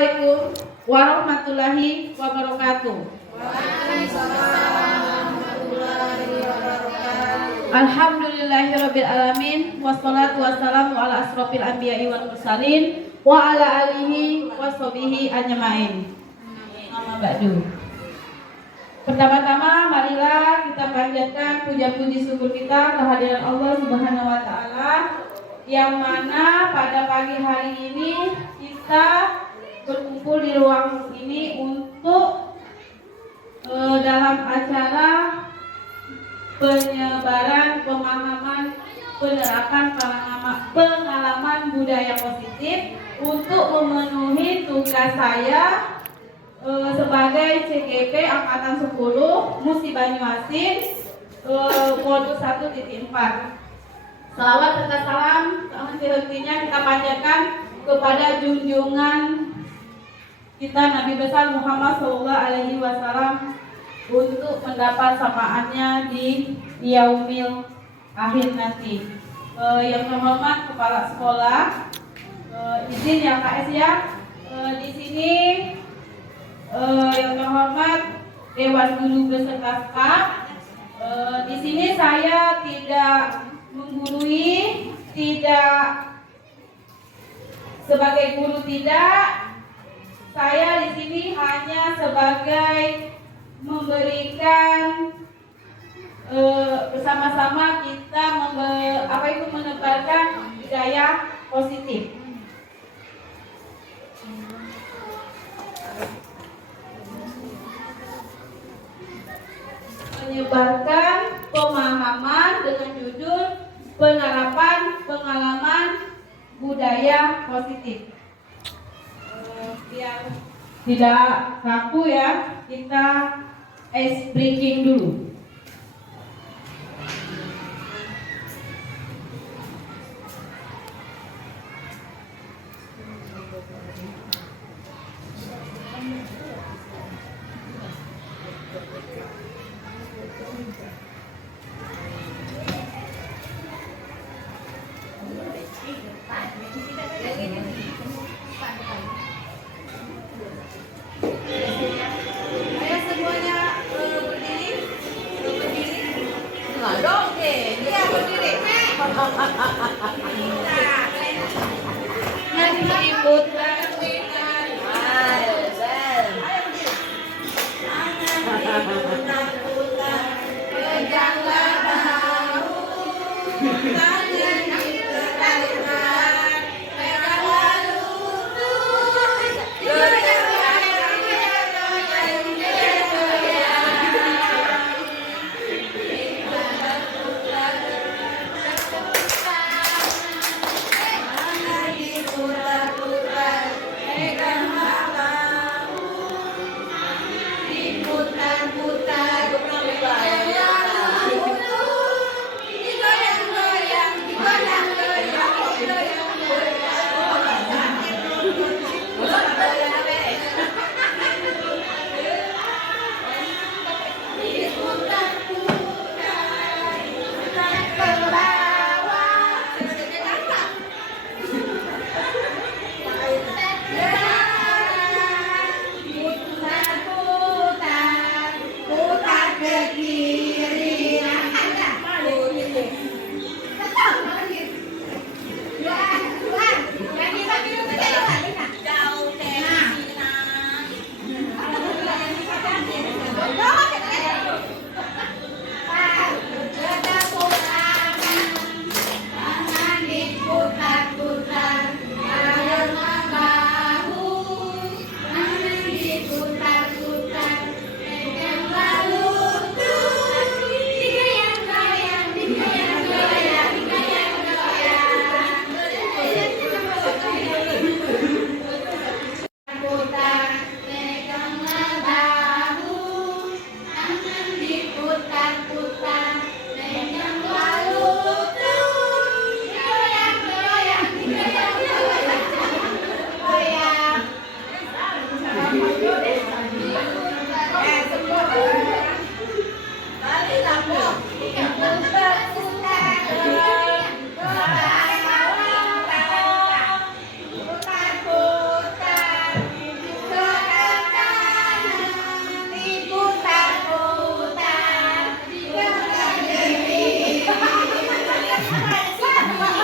Assalamualaikum warahmatullahi wabarakatuh. Alhamdulillahirabbil alamin wassalatu wassalamu ala asrofil anbiya'i wal mursalin wa ala alihi washabihi ajmain. Amma ba'du. Pertama-tama marilah kita panjatkan puja-puji syukur kita kehadiran Allah Subhanahu wa taala yang mana pada pagi hari ini kita berkumpul di ruang ini untuk dalam acara penyebaran pemahaman penerapan pengalaman budaya positif untuk memenuhi tugas saya sebagai CGP Angkatan 10 Musi Banyuasin modul 1.4. Salawat serta salam henti-hentinya kita panjatkan kepada junjungan kita Nabi besar Muhammad SAW untuk mendapat syafaatnya di yaumil akhir nanti. Yang terhormat kepala sekolah, izin ya KS ya. Di sini yang terhormat Dewan Guru beserta staf. Di sini saya tidak menggurui, tidak sebagai guru tidak. Saya di sini hanya sebagai memberikan bersama-sama kita menebarkan budaya positif. Menyebarkan pemahaman dengan judul penerapan pengalaman budaya positif. Biar tidak kaku ya, kita ice breaking dulu.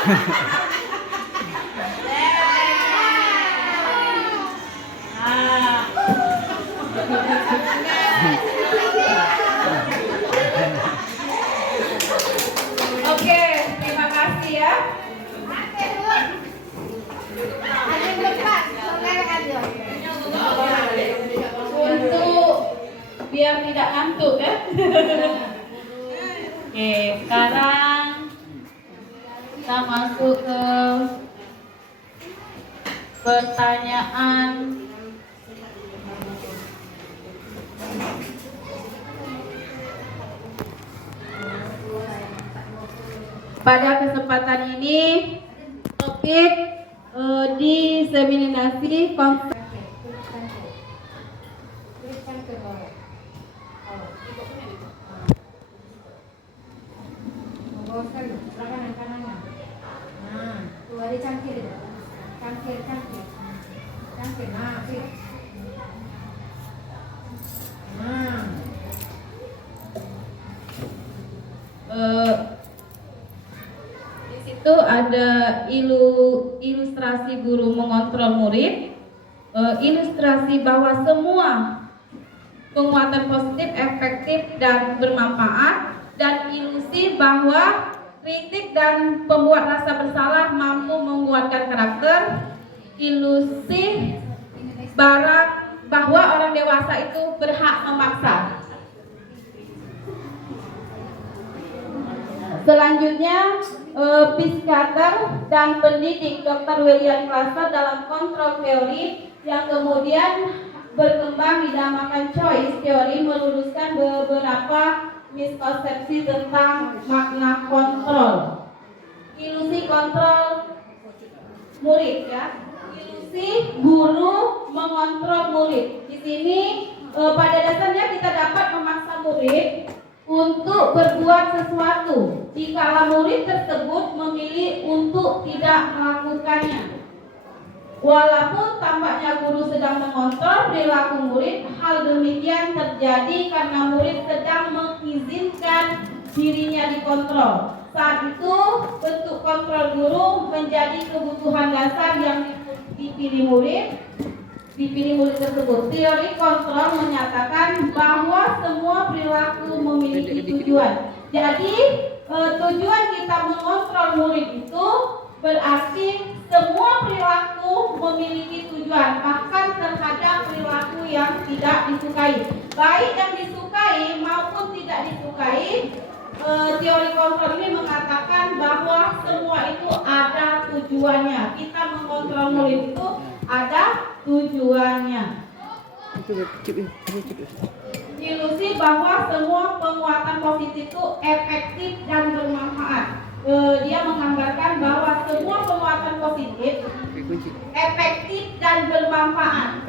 Oke, terima kasih ya. Untuk biar tidak ngantuk ya. Oke, sekarang kita masuk ke pertanyaan pada kesempatan ini. Topik diseminasi konsep di situ ada ilustrasi guru mengontrol murid, ilustrasi bahwa semua penguatan positif efektif dan bermanfaat, dan ilusi bahwa kritik dan pembuat rasa bersalah mampu menguatkan karakter, ilusi bahwa orang dewasa itu berhak memaksa. Selanjutnya, psikiater dan pendidik Dr. William Glasser dalam kontrol teori yang kemudian berkembang dinamakan choice teori meluruskan beberapa miskonsepsi tentang makna kontrol. Ilusi kontrol murid ya. Ilusi guru mengontrol murid. Di sini pada dasarnya kita dapat memaksa murid untuk berbuat sesuatu jika murid tersebut memilih untuk tidak melakukannya. Walaupun tampaknya guru sedang mengontrol perilaku murid, hal demikian terjadi karena murid sedang mengizinkan dirinya dikontrol. Saat itu bentuk kontrol guru menjadi kebutuhan dasar yang dipilih murid tersebut. Teori kontrol menyatakan bahwa semua perilaku memiliki tujuan. Jadi tujuan kita mengontrol murid itu berarti semua perilaku memiliki tujuan, bahkan terhadap perilaku yang tidak disukai, baik yang disukai maupun tidak disukai. Teori kontrol ini mengatakan bahwa semua itu ada tujuannya. Kita mengontrol murid itu ada tujuannya. Ilusi bahwa semua penguatan positif itu efektif dan bermanfaat. Dia menggambarkan bahwa semua penguatan positif efektif dan bermanfaat.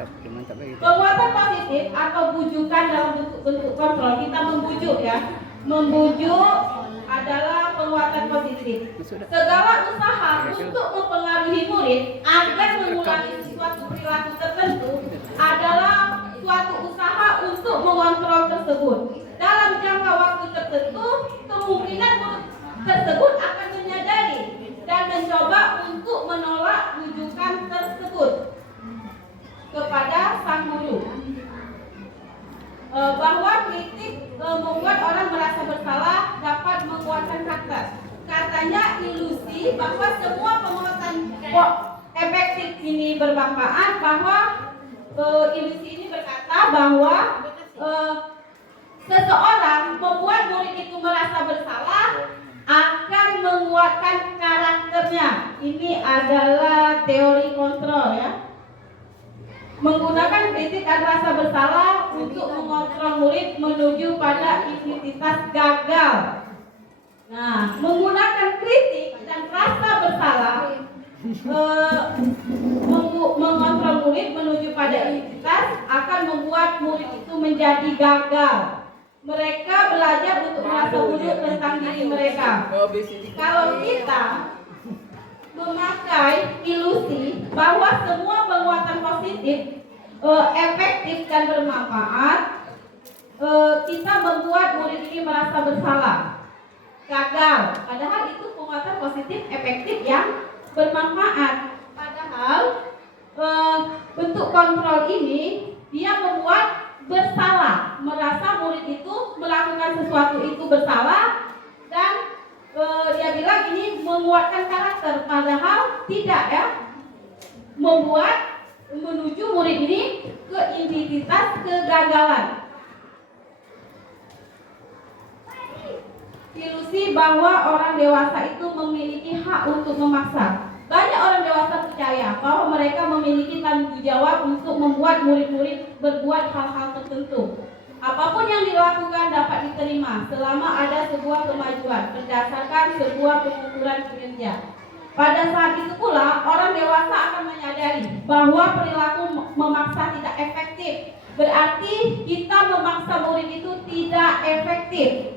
Penguatan positif atau bujukan dalam bentuk kontrol, kita membujuk ya. Membujuk adalah penguatan positif. Segala usaha untuk mempengaruhi murid agar mengulangi suatu perilaku tertentu adalah suatu usaha untuk mengontrol tersebut. Dalam jangka waktu tertentu, kemungkinan murid tersebut akan menyadari dan mencoba untuk menolak bujukan tersebut kepada sang guru. Bahwa kritik membuat orang merasa bersalah dapat menguatkan karakter. Katanya ilusi bahwa semua penguatan efektif ini bermanfaat, bahwa ilusi ini berkata bahwa seseorang membuat murid itu merasa bersalah akan menguatkan karakternya. Ini adalah teori kontrol ya. Menggunakan kritik dan rasa bersalah untuk mengontrol murid menuju pada identitas gagal. Nah, menggunakan kritik dan rasa bersalah mengontrol murid menuju pada identitas akan membuat murid itu menjadi gagal. Mereka belajar untuk merasa buruk tentang diri mereka. Kalau kita memakai ilusi bahwa semua penguatan positif efektif dan bermanfaat, kita membuat murid ini merasa bersalah. gagal. Padahal itu penguatan positif efektif yang bermanfaat. Padahal bentuk kontrol ini dia membuat bersalah, merasa murid itu melakukan sesuatu itu bersalah, dan dia bilang ini menguatkan karakter, padahal tidak ya, membuat menuju murid ini ke identitas kegagalan. Ilusi bahwa orang dewasa itu memiliki hak untuk memaksa. Banyak orang dewasa percaya bahwa mereka memiliki tanggung jawab untuk membuat murid-murid berbuat hal-hal tertentu. Apapun yang dilakukan dapat diterima selama ada sebuah kemajuan berdasarkan sebuah pengukuran kinerja. Pada saat itu pula orang dewasa akan menyadari bahwa perilaku memaksa tidak efektif. Berarti kita memaksa murid itu tidak efektif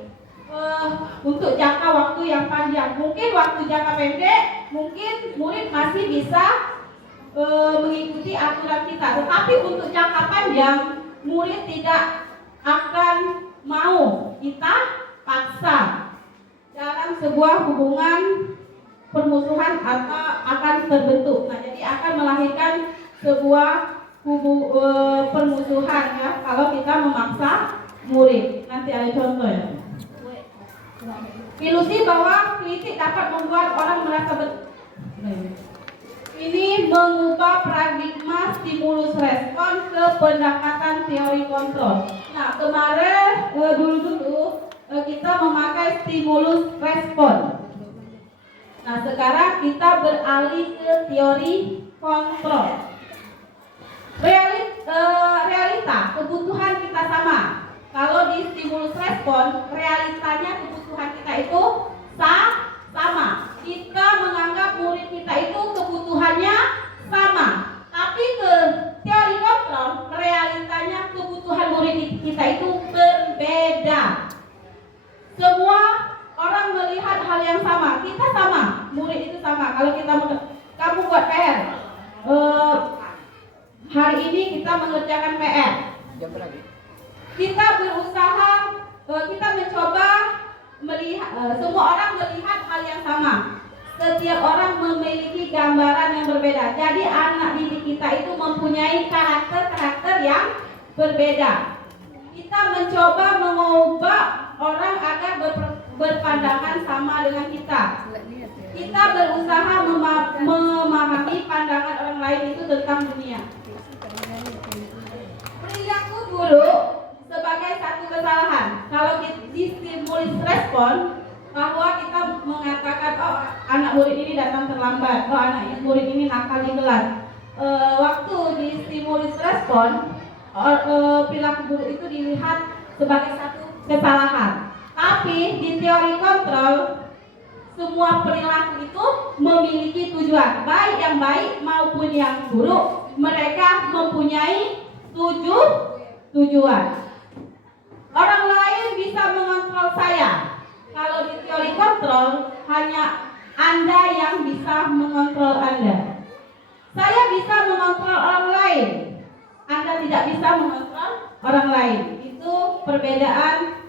untuk jangka waktu yang panjang. Mungkin waktu jangka pendek, mungkin murid masih bisa mengikuti aturan kita. Tetapi untuk jangka panjang, murid tidak akan mau kita paksa dalam sebuah hubungan permusuhan atau akan terbentuk. Nah, jadi akan melahirkan sebuah permusuhan ya kalau kita memaksa murid. Nanti ada contoh ya. Ilusi bahwa kritik dapat membuat orang merasa ini mengubah paradigma stimulus respon ke pendekatan teori kontrol. Nah, kemarin dulu kita memakai stimulus respon. Nah, sekarang kita beralih ke teori kontrol. Realita, kebutuhan kita sama. Kalau di stimulus respon, realitanya kebutuhan kita itu sama. Kita menganggap murid kita itu kebutuhannya sama. Tapi ke teori kontrol, realitanya kebutuhan murid kita itu berbeda. Semua orang melihat hal yang sama. Kita sama, murid itu sama. Kalau kita kamu buat PR, hari ini kita mengerjakan PR. Kita berusaha, kita mencoba melihat, semua orang melihat hal yang sama. Setiap orang memiliki gambaran yang berbeda. Jadi anak didik kita itu mempunyai karakter yang berbeda. Kita mencoba mengubah orang agar berpandangan sama dengan kita. Kita berusaha memahami pandangan orang lain itu tentang dunia. Perilaku buruk sebagai satu kesalahan. Kalau di stimulus respon, bahwa kita mengatakan, oh anak murid ini datang terlambat, oh anak murid ini nakal di kelas. Waktu di stimulus respon, perilaku buruk itu dilihat sebagai satu kesalahan. Tapi di teori kontrol, semua perilaku itu memiliki tujuan, baik yang baik maupun yang buruk. Mereka mempunyai tujuan. Orang lain bisa mengontrol saya. Kalau di teori kontrol, hanya Anda yang bisa mengontrol Anda. Saya bisa mengontrol orang lain. Anda tidak bisa mengontrol orang lain. Itu perbedaan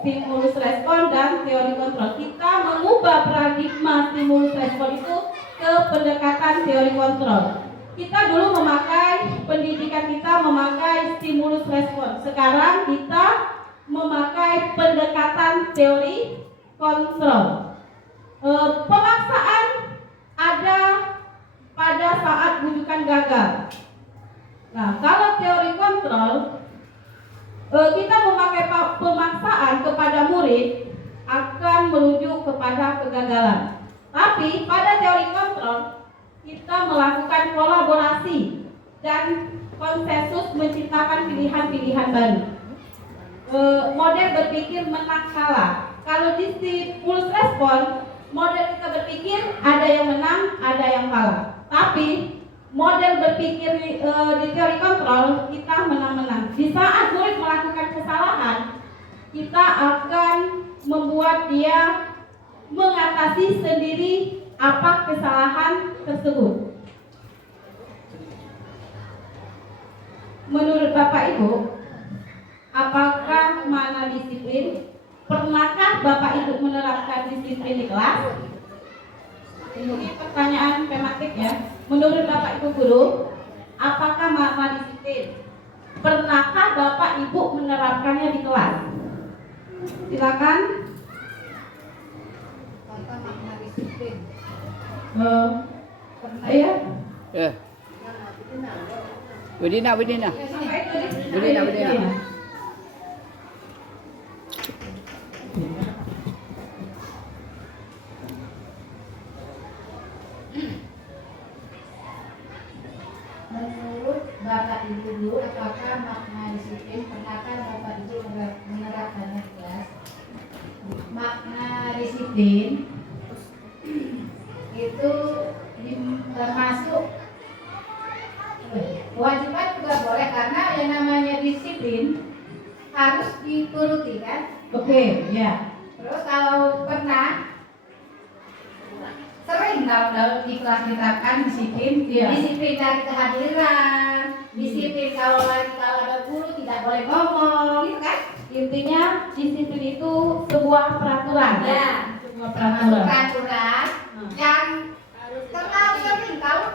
stimulus respon dan teori kontrol. Kita mengubah paradigma stimulus respon itu ke pendekatan teori kontrol. Kita dulu memakai, pendidikan kita memakai stimulus respon. Sekarang kita memakai pendekatan teori kontrol. Pemaksaan ada pada saat bujukan gagal. Nah, kalau teori kontrol, kita memakai pemaksaan kepada murid akan merujuk kepada kegagalan. Tapi pada teori kontrol, kita melakukan kolaborasi dan konsensus menciptakan pilihan-pilihan baru. Model berpikir menang kalah. Kalau di stimulus respon, model kita berpikir ada yang menang, ada yang kalah. Tapi model berpikir di teori kontrol, kita menang-menang. Di saat murid melakukan kesalahan, kita akan membuat dia mengatasi sendiri apa kesalahan tersebut. Menurut Bapak Ibu, apakah mana disiplin Pernahkah Bapak Ibu menerapkan disiplin di kelas? Ini pertanyaan tematik ya. Menurut Bapak Ibu guru, apakah makna disiplin? Pernahkah Bapak Ibu menerapkannya di kelas? Silakan. Apa makna disiplin? Iya. Budina. Budina. Menurut Bapak Ibu guru, apakah makna disiplin? Pernahkah Bapak Ibu menerapkannya di kelas? Makna disiplin itu termasuk kewajiban juga boleh, karena yang namanya disiplin harus dituruti kan? Oke, ya. Terus kalau pernah sering kalau di kelas diterapkan disiplin, Iya. disiplin dari kehadiran, disiplin kalau ada guru tidak boleh ngomong, gitu kan? Intinya disiplin itu sebuah peraturan. Ya, Sebuah termasuk peraturan. peraturan yang terlalu sering, kalau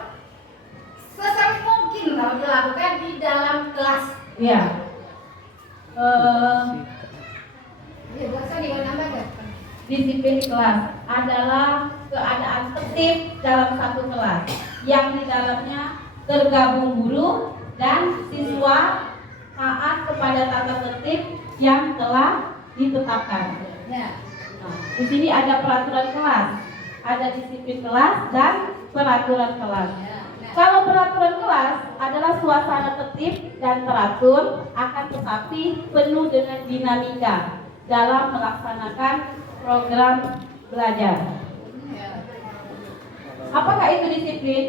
sesering mungkin kalau dilakukan di dalam kelas. Ya. Ya, bahasa nambah kan? Disiplin di kelas adalah keadaan tertib dalam satu kelas yang di dalamnya tergabung guru dan siswa taat kepada tata tertib yang telah ditetapkan. Ya. Nah, di sini ada peraturan kelas, ada disiplin kelas dan peraturan kelas. Kalau peraturan kelas adalah suasana tertib dan teratur, akan tetapi penuh dengan dinamika dalam melaksanakan program belajar. Apakah itu disiplin?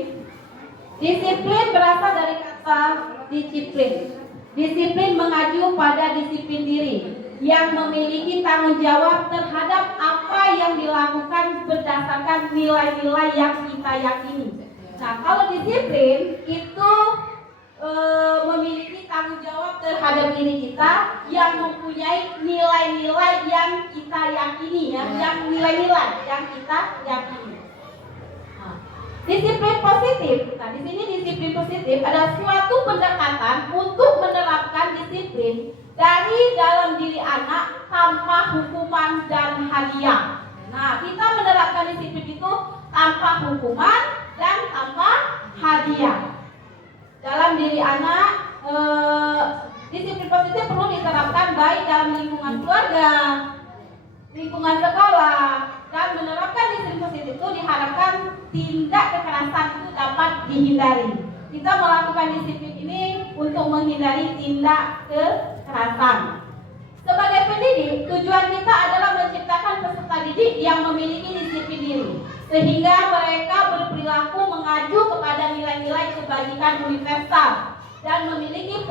Disiplin berasal dari kata disiplin. Disiplin mengacu pada disiplin diri yang memiliki tanggung jawab terhadap apa yang dilakukan berdasarkan nilai-nilai yang kita yakini. Nah, kalau disiplin itu memiliki tanggung jawab terhadap diri kita yang mempunyai nilai-nilai yang kita yakini, ya, yang nilai-nilai yang kita yakini. Nah, disiplin positif. Nah, di sini disiplin positif adalah suatu pendekatan untuk menerapkan disiplin dari dalam diri anak tanpa hukuman dan hadiah. Nah, kita menerapkan disiplin itu tanpa hukuman dan tanpa hadiah. Dalam diri anak, disiplin positif perlu diterapkan baik dalam lingkungan keluarga, lingkungan sekolah, dan menerapkan disiplin positif itu diharapkan tindak kekerasan itu dapat dihindari. Kita melakukan disiplin ini untuk menghindari tindak kekerasan. Sebagai pendidik, tujuan kita adalah menciptakan peserta didik yang memiliki disiplin diri, sehingga mereka berperilaku mengacu kepada nilai-nilai kebajikan universal dan memiliki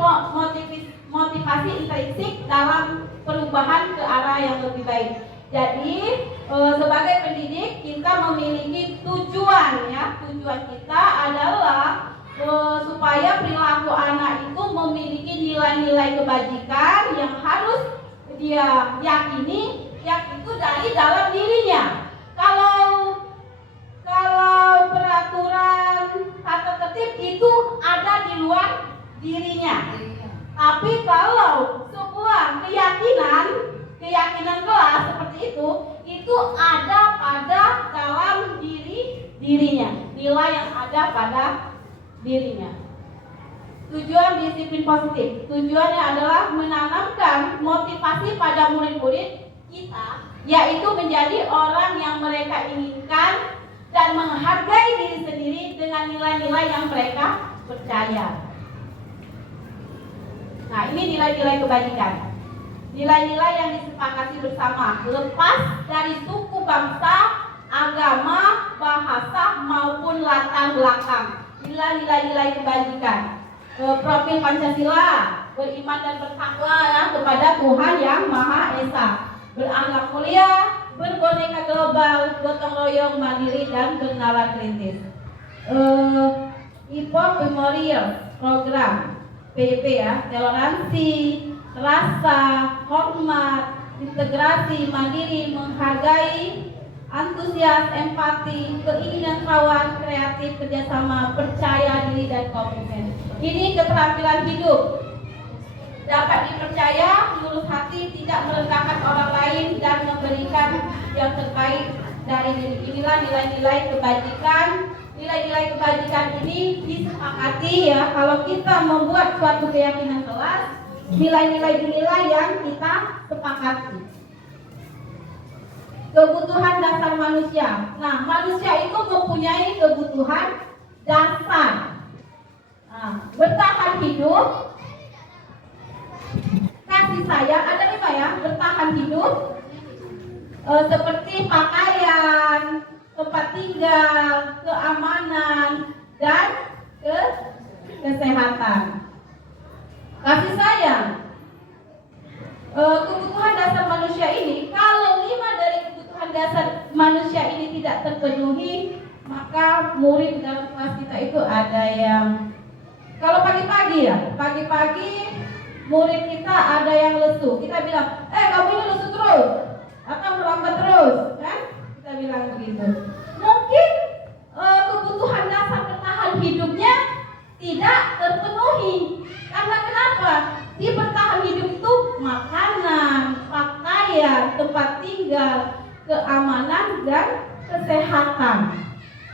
motivasi intrinsik dalam perubahan ke arah yang lebih baik. Jadi sebagai pendidik kita memiliki tujuan, ya. Tujuan kita adalah supaya perilaku anak itu memiliki nilai-nilai kebajikan yang harus dia yakini, yang itu dari dalam dirinya. Kalau peraturan tata tertib itu ada di luar dirinya. Tapi kalau sebuah keyakinan kelas seperti itu ada pada dalam dirinya, nilai yang ada pada dirinya. Tujuan disiplin positif, tujuannya adalah menanamkan motivasi pada murid-murid kita, yaitu menjadi orang yang mereka inginkan dan menghargai diri sendiri dengan nilai-nilai yang mereka percaya. Nah, ini nilai-nilai kebajikan, nilai-nilai yang disepakati bersama, lepas dari suku, bangsa, agama, bahasa maupun latar belakang. Nilai-nilai kebajikan. Profil Pancasila, beriman dan bertakwa, ya, kepada Tuhan Yang Maha Esa, berakhlak mulia, berboneka global, gotong royong, mandiri dan bernalar kritis. IPOP Memorial Program PIP, ya, toleransi, rasa, hormat, integrasi, mandiri, menghargai, antusias, empati, keinginan kawan, kreatif, kerjasama, percaya diri, dan komitmen. Ini keterampilan hidup. Dapat dipercaya, lurus hati, tidak merendahkan orang lain, dan memberikan yang terbaik dari diri. Inilah nilai-nilai kebajikan. Nilai-nilai kebajikan ini disepakati ya, kalau kita membuat suatu keyakinan kelas, nilai-nilai inilah yang kita sepakati. Kebutuhan dasar manusia. Nah, manusia itu mempunyai kebutuhan dasar. Nah, bertahan hidup, kasih sayang, ada 5 ya, bertahan hidup, seperti pakaian, tempat tinggal, keamanan, dan kesehatan. Kasih sayang. Kebutuhan dasar manusia ini, kalau 5 dari kebutuhan dasar manusia ini tidak terpenuhi, maka murid di dalam kelas kita itu ada yang, kalau pagi-pagi ya, pagi-pagi murid kita ada yang lesu, kita bilang, kamu ini lesu terus, atau melambat terus, kan? Kita bilang begitu. Mungkin kebutuhan dasar bertahan hidupnya tidak terpenuhi. Karena kenapa? Di bertahan hidup itu makanan, pakaian, tempat tinggal, keamanan, dan kesehatan.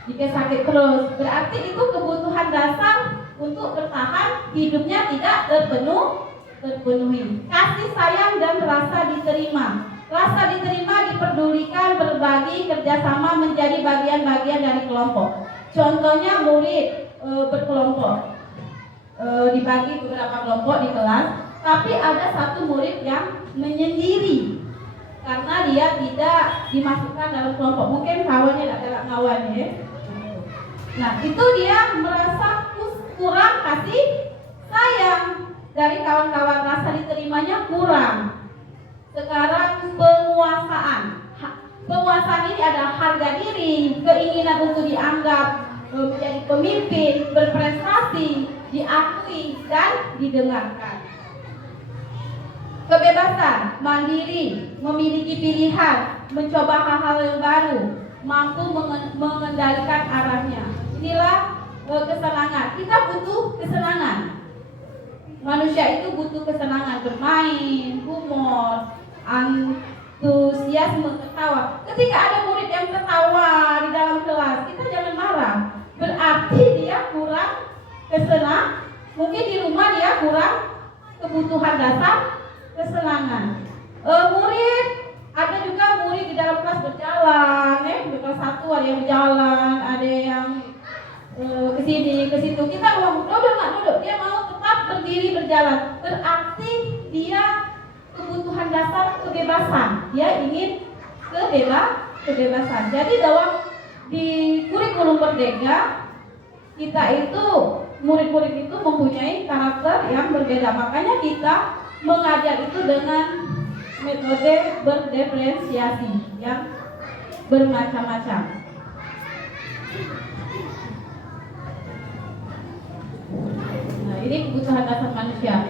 Jika sakit terus, berarti itu kebutuhan dasar untuk bertahan hidupnya tidak terpenuhi. Kasih sayang dan rasa diterima. Rasa diterima, diperdulikan, berbagi, kerjasama, menjadi bagian-bagian dari kelompok. Contohnya murid berkelompok, dibagi beberapa kelompok di kelas, tapi ada satu murid yang menyendiri karena dia tidak dimasukkan dalam kelompok. Mungkin kawannya tidak ada kawan ya. Nah, itu dia merasa kurang kasih sayang dari kawan-kawan, rasa diterimanya kurang. Sekarang penguasaan. Penguasaan ini ada harga diri, keinginan untuk dianggap menjadi pemimpin, berprestasi, diakui, dan didengarkan. Kebebasan, mandiri, memiliki pilihan, mencoba hal-hal yang baru, mampu mengendalikan arahnya. Inilah kesenangan. Kita butuh kesenangan. Manusia itu butuh kesenangan, bermain, humor, antusiasme, ketawa. Ketika ada murid yang ketawa di dalam kelas, kita jangan marah. Berarti dia kurang kesenangan. Mungkin di rumah dia kurang kebutuhan dasar kesenangan. Murid, ada juga murid di dalam kelas berjalan, di kelas 1 ada yang berjalan, ada yang ke sini, ke situ. Kita mau duduk, dia mau tetap berdiri berjalan. Berarti dia kebutuhan dasar kebebasan. Dia ingin kebebasan. Jadi di kurikulum Merdeka kita itu, murid-murid itu mempunyai karakter yang berbeda. Makanya kita mengajar itu dengan metode berdiferensiasi yang bermacam-macam. Nah, ini kebutuhan dasar manusia.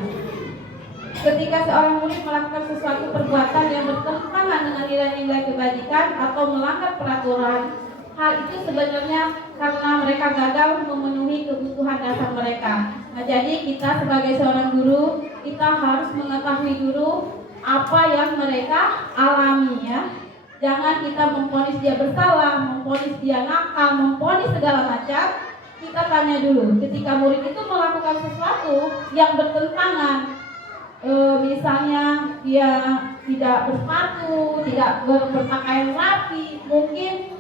Ketika seorang murid melakukan sesuatu perbuatan yang bertentangan dengan nilai-nilai kebajikan atau melanggar peraturan, hal itu sebenarnya karena mereka gagal memenuhi kebutuhan dasar mereka. Nah, jadi kita sebagai seorang guru, kita harus mengetahui dulu apa yang mereka alami ya. Jangan kita memvonis dia bersalah, memvonis dia nakal, memvonis segala macam. Kita tanya dulu, ketika murid itu melakukan sesuatu yang bertentangan, misalnya dia tidak bersepatu, tidak berpakaian rapi, mungkin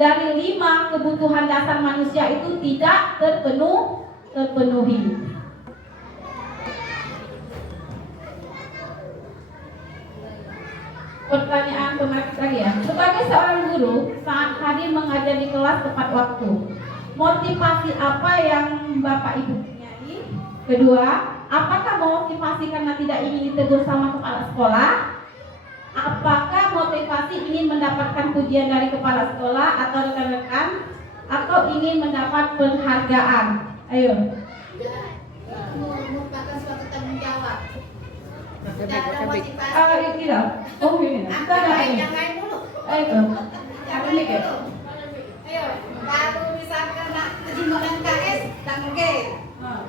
dari 5 kebutuhan dasar manusia itu tidak terpenuhi. Pertanyaan pemateri lagi ya. Sebagai seorang guru, saat hadir mengajar di kelas tepat waktu, motivasi apa yang Bapak Ibu punyai? Kedua, apakah motivasi karena tidak ingin ditegur sama kepala sekolah? Apakah motivasi ingin mendapatkan pujian dari kepala sekolah atau rekan-rekan? Atau ingin mendapat penghargaan? Ayo. Merupakan suatu tanggung jawab. Tidak ada motivasi. Ini lah. Oh ini lah. Kita ada ini. Yang lain dulu. Ayo. Yang Apa lain nih, Kak? dulu. Ayo, baru misalkan nak kejimbang MKS, tak mungkin.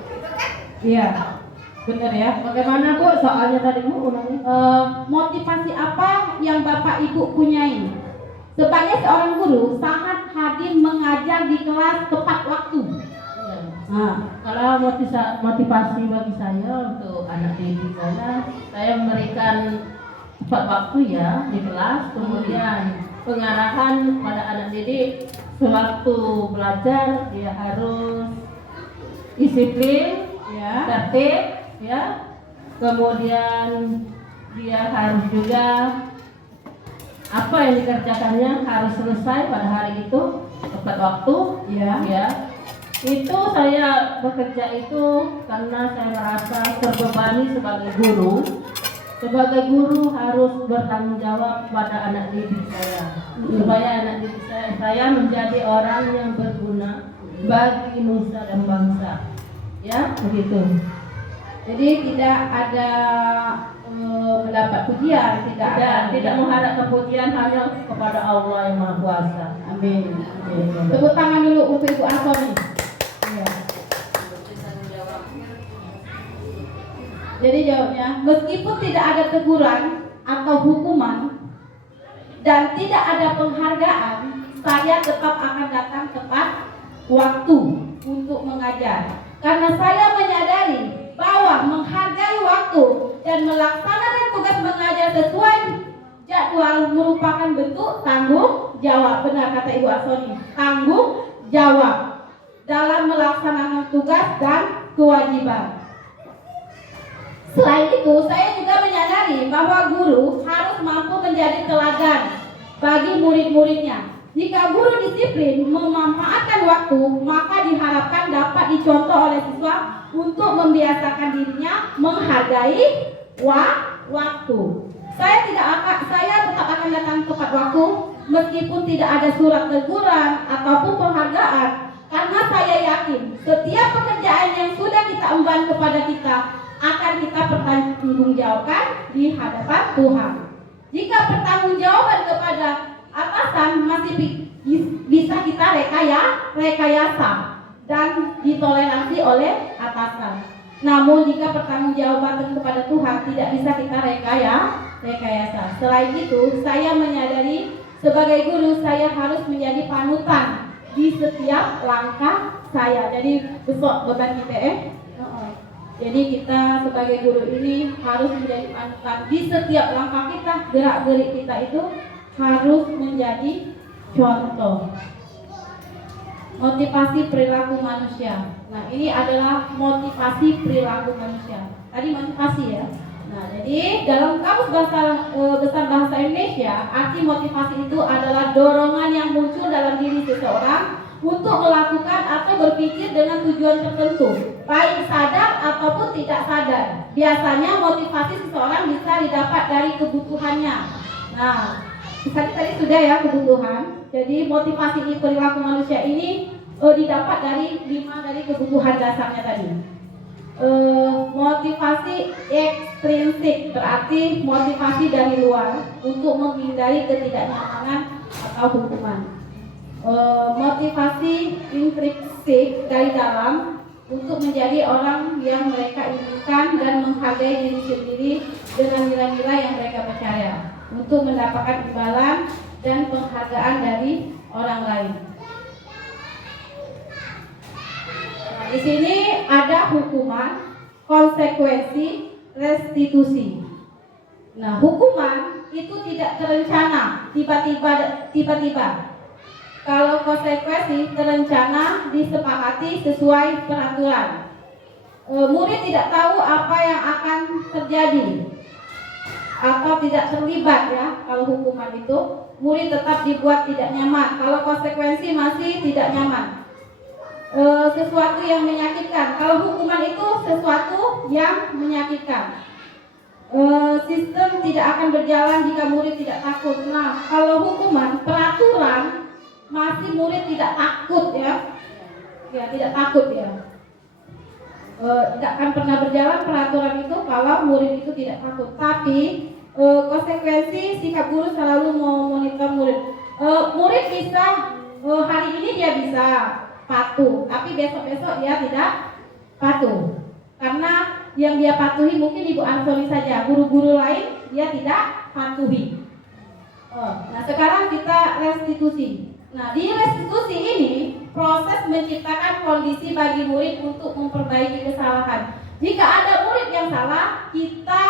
Itu kan? Iya. Benar ya. Bagaimana Bu? Soalnya tadi Bu ulangnya. Motivasi apa yang Bapak Ibu punyai? Sebagai seorang guru sangat hadir mengajar di kelas tepat waktu. Nah, kalau motivasi bagi saya untuk anak didik saya memberikan tepat waktu ya di kelas, kemudian pengarahan pada anak didik sewaktu belajar dia harus disiplin, Ya. tertib, ya, kemudian dia harus juga apa yang dikerjakannya harus selesai pada hari itu tepat waktu, ya. Itu saya bekerja itu karena saya merasa terbebani sebagai guru. Sebagai guru harus bertanggung jawab pada anak didik saya, supaya anak didik saya menjadi orang yang berguna bagi nusa dan bangsa. Ya, begitu. Jadi tidak ada mendapat pujian, Tidak mengharapkan pujian hanya kepada Allah yang Maha Kuasa. Amin. Tepuk tangan dulu untuk Ibu Antoni. Iya. Jadi jawabnya, meskipun tidak ada teguran atau hukuman dan tidak ada penghargaan, saya tetap akan datang tepat waktu untuk mengajar. Karena saya menyadari bahwa menghargai waktu dan melaksanakan tugas mengajar sesuai jadwal merupakan bentuk tanggung jawab. Benar kata Ibu Asoni, tanggung jawab dalam melaksanakan tugas dan kewajiban. Selain itu, saya juga menyadari bahwa guru harus mampu menjadi teladan bagi murid-muridnya. Jika guru disiplin memanfaatkan waktu, maka diharapkan dapat dicontoh oleh siswa untuk membiasakan dirinya menghargai waktu. Saya tetap akan datang tepat waktu meskipun tidak ada surat teguran ataupun penghargaan, karena saya yakin setiap pekerjaan yang sudah kita emban kepada kita akan kita pertanggungjawabkan di hadapan Tuhan. Jika pertanggungjawaban kepada atasan masih bisa kita rekayasa dan ditoleransi oleh atasan. Namun jika pertanggungjawaban kepada Tuhan tidak bisa kita rekayasa. Selain itu, saya menyadari sebagai guru saya harus menjadi panutan di setiap langkah saya. Jadi besok beban kita Jadi kita sebagai guru ini harus menjadi panutan di setiap langkah kita, gerak-gerik kita itu harus menjadi contoh. Motivasi perilaku manusia. Nah, ini adalah motivasi perilaku manusia. Tadi motivasi ya. Nah, jadi dalam kamus besar bahasa Indonesia, arti motivasi itu adalah dorongan yang muncul dalam diri seseorang untuk melakukan atau berpikir dengan tujuan tertentu, baik sadar ataupun tidak sadar. Biasanya motivasi seseorang bisa didapat dari kebutuhannya. Nah, tadi sudah ya kebutuhan. Jadi motivasi perilaku manusia ini didapat dari 5 dari kebutuhan dasarnya tadi. Motivasi ekstrinsik berarti motivasi dari luar untuk menghindari ketidaknyamanan atau hukuman. Motivasi intrinsik dari dalam untuk menjadi orang yang mereka inginkan dan menghargai diri sendiri dengan nilai-nilai yang mereka percaya, untuk mendapatkan imbalan dan penghargaan dari orang lain. Nah, di sini ada hukuman, konsekuensi, restitusi. Nah, hukuman itu tidak terencana, tiba-tiba. Kalau konsekuensi terencana, disepakati sesuai peraturan. Murid tidak tahu apa yang akan terjadi atau tidak terlibat ya. Kalau hukuman itu, murid tetap dibuat tidak nyaman. Kalau konsekuensi masih tidak nyaman. Sesuatu yang menyakitkan. Kalau hukuman itu sesuatu yang menyakitkan. Sistem tidak akan berjalan jika murid tidak takut. Nah, kalau hukuman, peraturan, masih murid tidak takut ya. Ya, tidak takut ya. tidak akan pernah berjalan peraturan itu kalau murid itu tidak patuh. Tapi konsekuensi sikap guru selalu memonitor murid. Murid bisa hari ini dia bisa patuh, tapi besok-besok dia tidak patuh. Karena yang dia patuhi mungkin Ibu Ansori saja, guru-guru lain dia tidak patuhi. Nah sekarang kita restitusi. Nah di restitusi ini proses menciptakan kondisi bagi murid untuk memperbaiki kesalahan. Jika ada murid yang salah, kita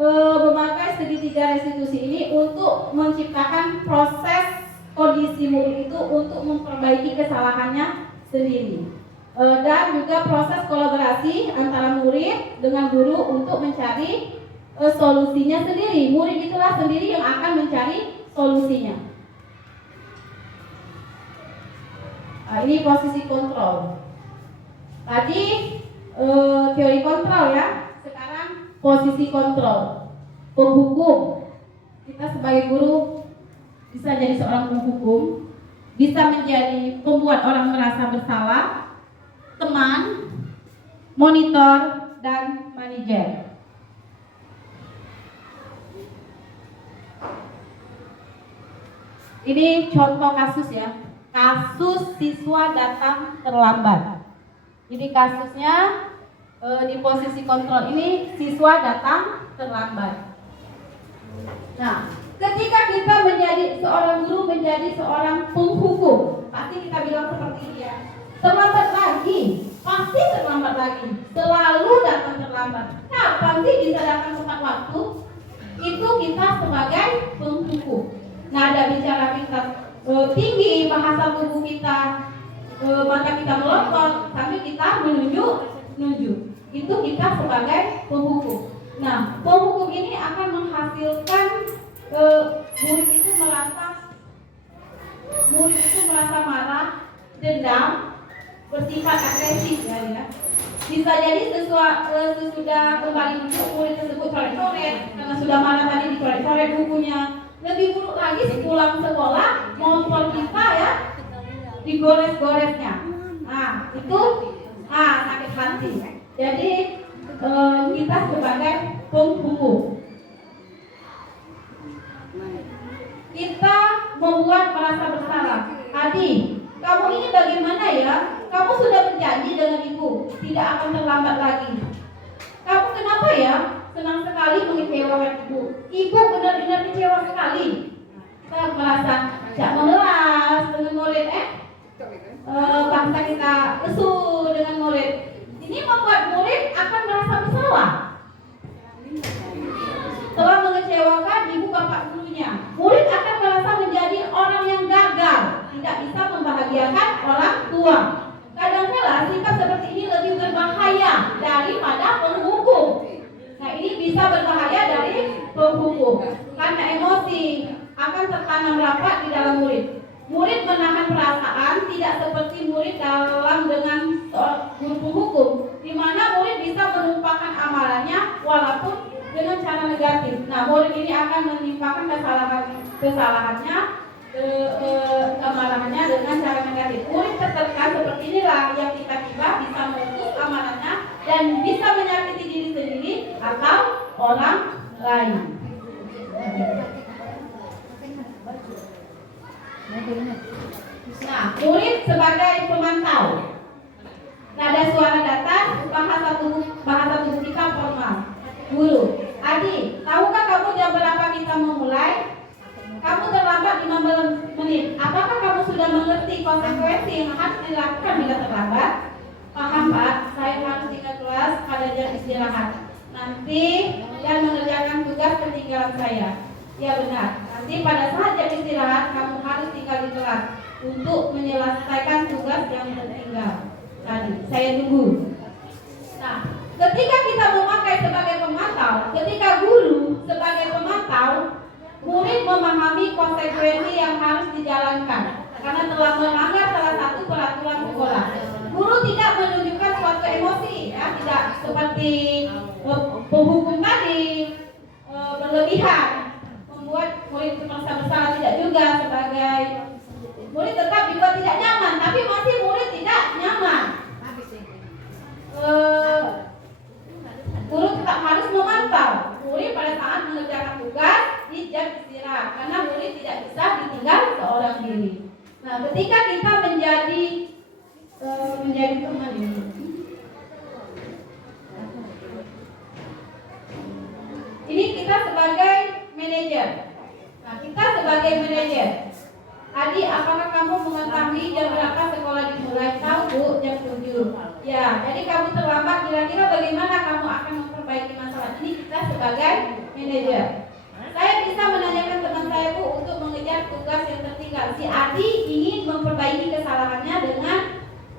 memakai segitiga restitusi ini untuk menciptakan proses kondisi murid itu untuk memperbaiki kesalahannya sendiri. Dan juga proses kolaborasi antara murid dengan guru untuk mencari solusinya sendiri. Murid itulah sendiri yang akan mencari solusinya. Nah, ini posisi kontrol. Tadi teori kontrol ya. Sekarang posisi kontrol. Penghukum. Kita sebagai guru bisa jadi seorang penghukum, bisa menjadi pembuat orang merasa bersalah, teman, monitor, dan manajer. Ini contoh kasus ya. Kasus siswa datang terlambat. Ini kasusnya di posisi kontrol ini siswa datang terlambat. Nah, ketika kita menjadi seorang guru, menjadi seorang penghukum, pasti kita bilang seperti ini ya. Terlambat lagi, pasti terlambat lagi. Selalu datang terlambat. Kapan sih bisa datang tepat waktu? Itu kita sebagai penghukum. Nada bicara kita tinggi, bahasa tubuh kita, mata kita melotot, tapi kita menunjuk. Itu kita sebagai penghukum. Nah, penghukum ini akan menghasilkan murid itu merasa marah, dendam, bersifat agresif ya. Bisa jadi sesudah kembali duduk murid tersebut coret-coret karena sudah marah tadi dicoret-coret bukunya. Lebih buruk lagi sepulang sekolah motor kita ya digores-goresnya. Nah itu sakit hati. Jadi kita sebagai penghukum kita membuat merasa bersalah. Adi, kamu ini bagaimana ya? Kamu sudah berjanji dengan ibu tidak akan terlambat lagi. Kamu kenapa ya? Senang sekali mengecewakan ibu. Ibu benar-benar kecewa sekali. Kita merasa tidak mengelas dengan murid, bangsa kita lesu dengan murid. Ini membuat murid akan merasa bersalah. Telah mengecewakan ibu bapak gurunya. Murid akan merasa menjadi orang yang gagal, tidak bisa membahagiakan orang tua. Kadang-kala sikap seperti ini lebih berbahaya daripada penghukum. Nah ini bisa berbahaya dari penghukum karena emosi akan tertanam rapat di dalam murid. Murid menahan perasaan tidak seperti murid dalam dengan guru penghukum, di mana murid bisa menumpahkan amalannya walaupun dengan cara negatif. Nah murid ini akan menimpakan kesalahannya, kemarahannya dengan cara negatif. Murid tertekan seperti inilah yang tiba-tiba bisa memutus amalannya dan bisa menyakiti diri sendiri atau orang lain. Nah, murid sebagai pemantau. Nada suara datar, bahasa tubuh kita formal. Guru, Adi, tahukah kamu jam berapa kita memulai? Kamu terlambat 15 menit. Apakah kamu sudah mengerti konsekuensi yang harus dilakukan bila terlambat? Paham Pak, saya harus tinggal kelas pada jam istirahat. Nanti dan mengerjakan tugas ketinggalan saya. Ya benar, nanti pada saat jam istirahat kamu harus tinggal di kelas untuk menyelesaikan tugas yang tertinggal tadi. Saya tunggu. Nah, ketika kita memakai sebagai pemantau, ketika guru sebagai pemantau, murid memahami konsekuensi yang harus dijalankan karena telah melanggar salah satu peraturan sekolah. Guru tidak menunjukkan suatu emosi, ya, tidak seperti penghukum tadi berlebihan, membuat murid merasa bersalah, tidak juga. Sebagai murid tetap juga tidak nyaman, tapi masih murid tidak nyaman. menjadi teman ini. Ini kita sebagai manajer. Nah, kita sebagai manajer. Adi, apakah kamu mengetahui jam berapa sekolah dimulai? Tahu Bu, jam 7. Ya, jadi kamu terlambat. Kira-kira bagaimana kamu akan memperbaiki masalah ini? Kita sebagai manajer. Saya bisa menanyakan teman saya Bu untuk mengejar tugas yang tertinggal. Si Adi ingin memperbaiki kesalahannya dengan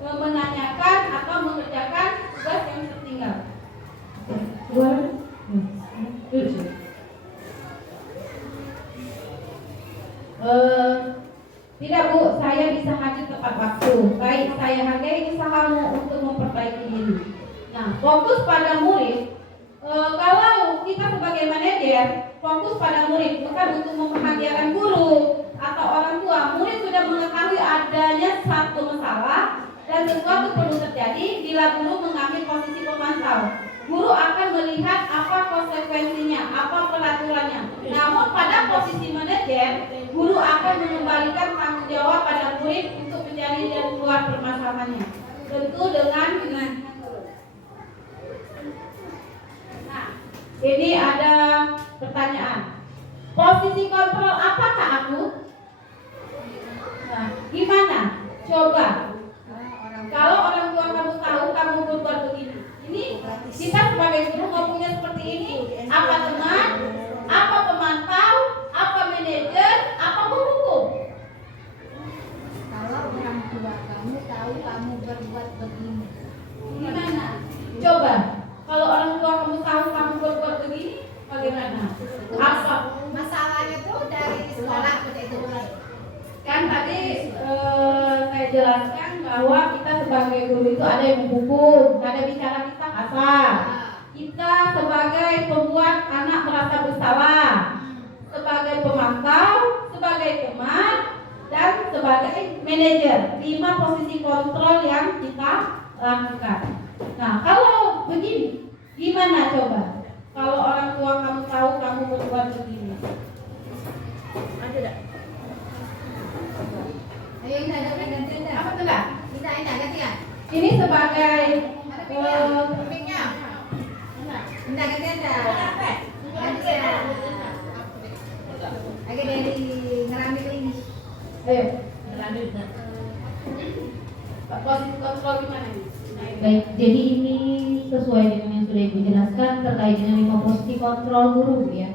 menanyakan atau mengerjakan tugas yang tertinggal. Tidak Bu, saya bisa hadir tepat waktu. Baik, saya hargai usahamu untuk memperbaiki diri. Nah, fokus pada murid. Kalau kita sebagai manajer fokus pada murid, bukan untuk membahagiakan guru atau orang tua. Murid sudah mengetahui adanya satu masalah dan sesuatu perlu terjadi bila guru mengambil posisi pemantau. Guru akan melihat apa konsekuensinya, apa peraturannya. Namun pada posisi manajer, guru akan mengembalikan tanggung jawab pada murid untuk mencari dan keluar permasalahannya. Tentu dengan ini ada pertanyaan. Posisi kontrol apakah aku? Nah, gimana? Coba. Kalau orang tua kamu tahu kamu berbuat begini, ini kita sebagai guru ngomongnya seperti ini. Apa teman? Apa pemantau? Apa manajer? Apa guru? Kalau orang tua kamu tahu kamu berbuat begini, Gimana? Coba. Kalau orang tua kamu tahu kamu berbuat begini, bagaimana? Apa? masalahnya tuh dari sekolah seperti itu. Kan tadi saya jelaskan bahwa kita sebagai guru itu ada yang menghukum, ada bicara kita kasar. Kita sebagai pembuat anak merasa bersalah, sebagai pemantau, sebagai teman, dan sebagai manajer. 5 posisi kontrol yang kita lakukan. Nah, kalau begini, gimana coba? Kalau orang tua kamu tahu kamu berbuat begini, ada tak? Ayo kita ganti. Apa tuh Kak? Kita ini ganti kan? Ini sebagai Piknya. Minta ganti ada. Ganti ya. Agak dari ngerambil ini. ayo posisi kontrol gimana nih? Baik, jadi ini sesuai dengan yang sudah Ibu jelaskan terkait dengan 5 posisi kontrol guru ya.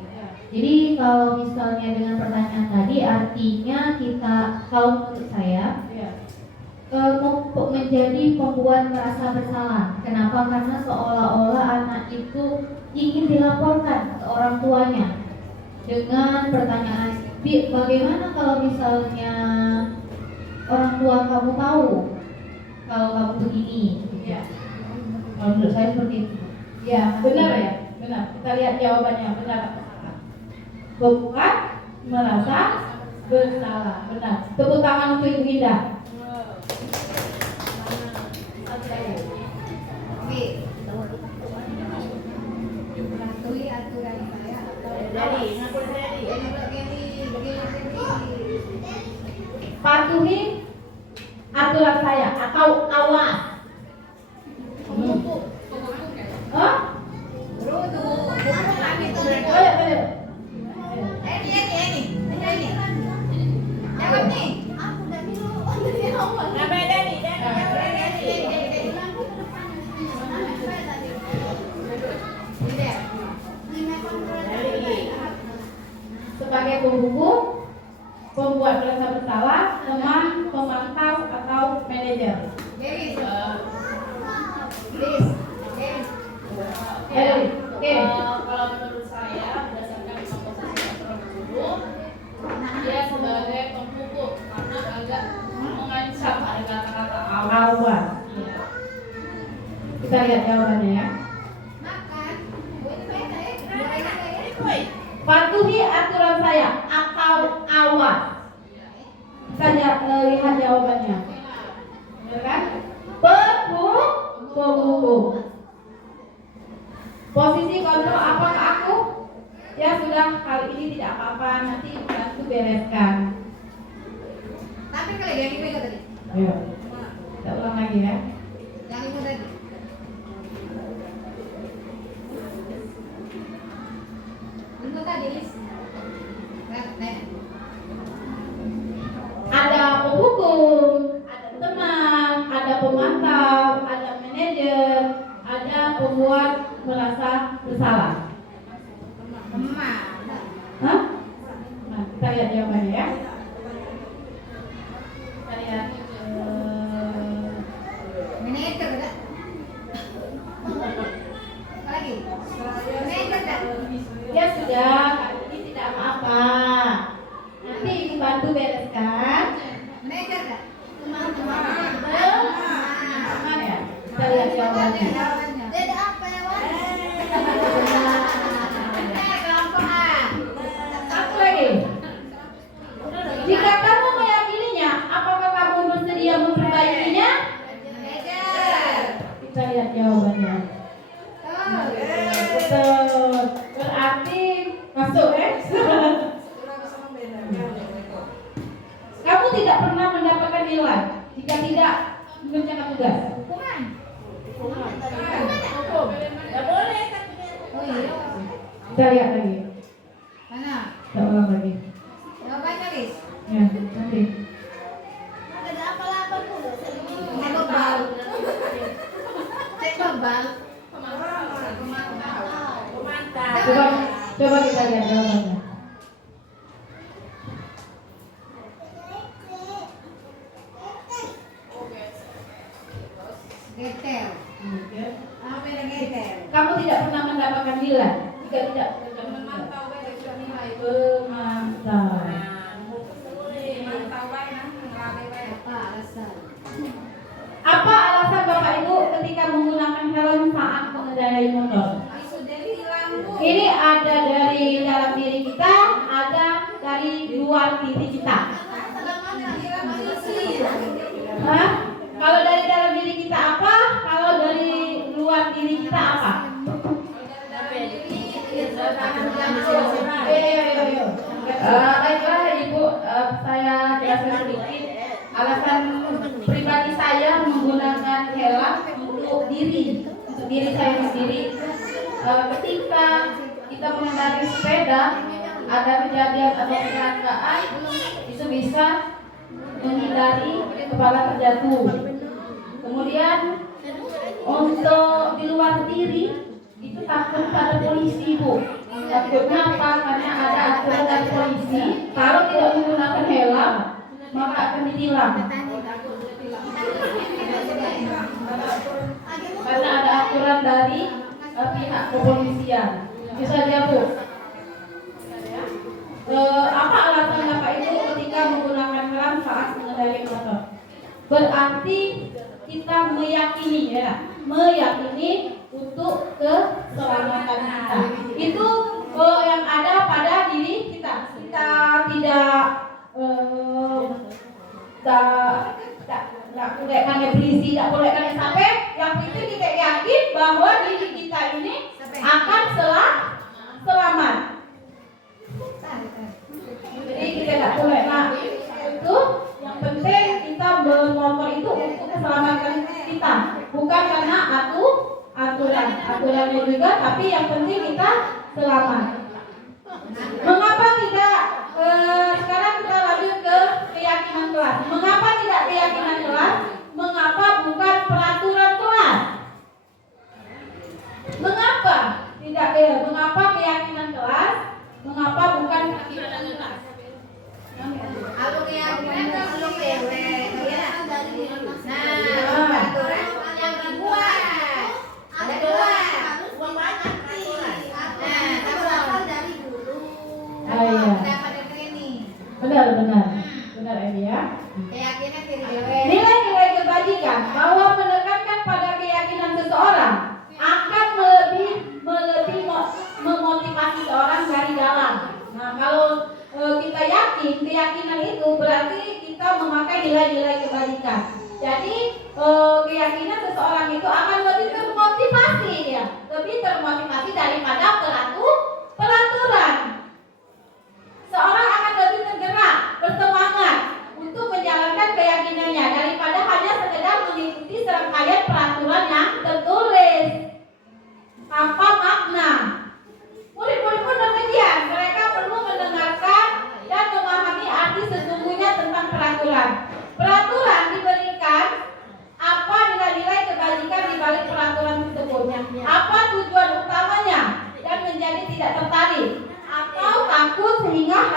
Jadi kalau misalnya dengan pertanyaan tadi artinya kita, kalau menurut saya menjadi pembuat merasa bersalah. Kenapa? Karena seolah-olah anak itu ingin dilaporkan ke orang tuanya dengan pertanyaan, bagaimana kalau misalnya orang tua kamu tahu kalau kamu begini? Ya. Kalau menurut saya seperti itu. Ya, benar ya, benar. Kita lihat jawabannya, benar atau salah. Membuat merasa bersalah, benar. Tepuk tangan untuk Ibu Indah. Oke. Patuhi aturan saya atau Patuhi aturan saya atau awas. Hah? Ayo. Jawab nih. Aku udah minum. Sebagai penghukum, pembuat merasa bersalah, teman, pemantau atau manajer. Beris. Oke. Kalau menurut saya berdasarkan komposisi kontrol guru, dia sebagai penghukum karena agak mengancam, ada kata-kata Awas. Kita lihat jawabannya ya. Makan. Patuhi aturan saya atau awas. Kita lihat jawabannya. Benar kan? Penghukum. Posisi kontrol apakah aku? Ya sudah, kali ini tidak apa-apa, nanti bantu bereskan. Tapi kalau yang dipegang tadi. Ayo. Kita ulang lagi ya. ada manajer, ada pembuat merasa bersalah. Hah? Nah, kita lihat jawabannya ya. Kita lihat Manajer enggak? Lagi. Manajer enggak? ya sudah, ini tidak apa-apa. Nanti ibu bantu bereskan. Manajer enggak? Aman ya? Kita lihat jawabannya. Jadi apa ya, Wan? Kelompok A. Satu lagi. Jika kamu meyakininya, apakah kamu bersedia memperbaikinya? Manajer. Kita lihat jawabannya. Betul. Berarti masuk ya? Kamu tidak pernah mendapatkan nilai jika tidak mengerjakan tugas. Hukuman. Nggak boleh. Oh iya. Kita lihat lagi. Mana? Kita ulang lagi. Jawabannya, Ris. Ya, nanti. Ada apa-apa tuh? Cek bebal. Cek bebal. Coba kita lihat jawabannya. Getel. Apa yang getel? Kamu tidak pernah mendapatkan nilai jika tidak mengerjakan tugas. Memantau baik juga nilai. Memantau. Memantau baik nah, ngelalai baik. Apa alasan? Apa alasan Bapak Ibu ketika menggunakan helm saat mengendarai motor? Sudah bilang Bu. Ini ada dari dalam diri kita, ada dari luar diri kita. Hah? Kalau dari dalam diri kita apa? Kalau dari luar diri kita apa? Baiklah Ibu, saya jelaskan sedikit alasan pribadi saya menggunakan helm untuk diri saya sendiri. Ketika kita mengendarai sepeda, ada kejadian atau kecelakaan, itu bisa menghindari kepala terjatuh. Kemudian untuk di luar diri itu takut pada polisi Bu. Takutnya apa? Karena ada aturan dari polisi kalau tidak menggunakan helm maka akan ditilang. Karena ada aturan dari pihak kepolisian. Itu saja Bu. Apa alasan Bapak Ibu ketika menggunakan helm saat mengendarai motor? Berarti kita meyakini untuk keselamatan kita. Itu yang ada pada diri kita. Kita tidak boleh berisi, tidak boleh sampai. Yang penting kita yakin bahwa diri kita ini akan selamat. Jadi kita tidak boleh. Nah, itu yang penting kita bermotor itu untuk keselamatan kita, bukan karena aturannya juga, tapi yang penting kita selamat. Mengapa tidak? Sekarang kita lanjut ke keyakinan kelas. Mengapa tidak keyakinan kelas? Mengapa bukan peraturan kelas? Mengapa tidak? Mengapa keyakinan kelas? Mengapa bukan keyakinan kelas? Aku keyakinan kan belum ya. Nah, peraturan yang kedua. Ada dua. Uang banyak peraturan. Nah, aku asal dari dulu. Iya. Dapat training. Benar ini ya. Keyakinan diri Nilai-nilai kebajikan bahwa menekankan pada keyakinan seseorang akan lebih memotivasi seorang dari dalam. Nah, kalau kita yakin keyakinan itu berarti kita memakai nilai-nilai kebajikan. Jadi keyakinan seseorang itu akan lebih termotivasi ya, lebih termotivasi daripada peraturan. Seorang akan lebih tergerak, bersemangat untuk menjalankan keyakinannya daripada hanya sekedar mengikuti serangkaian peraturan yang tertulis tanpa makna. Murid-murid pun demikian, mereka perlu mendengarkan dan memahami arti sesungguhnya tentang peraturan. Peraturan diberikan apa nilai-nilai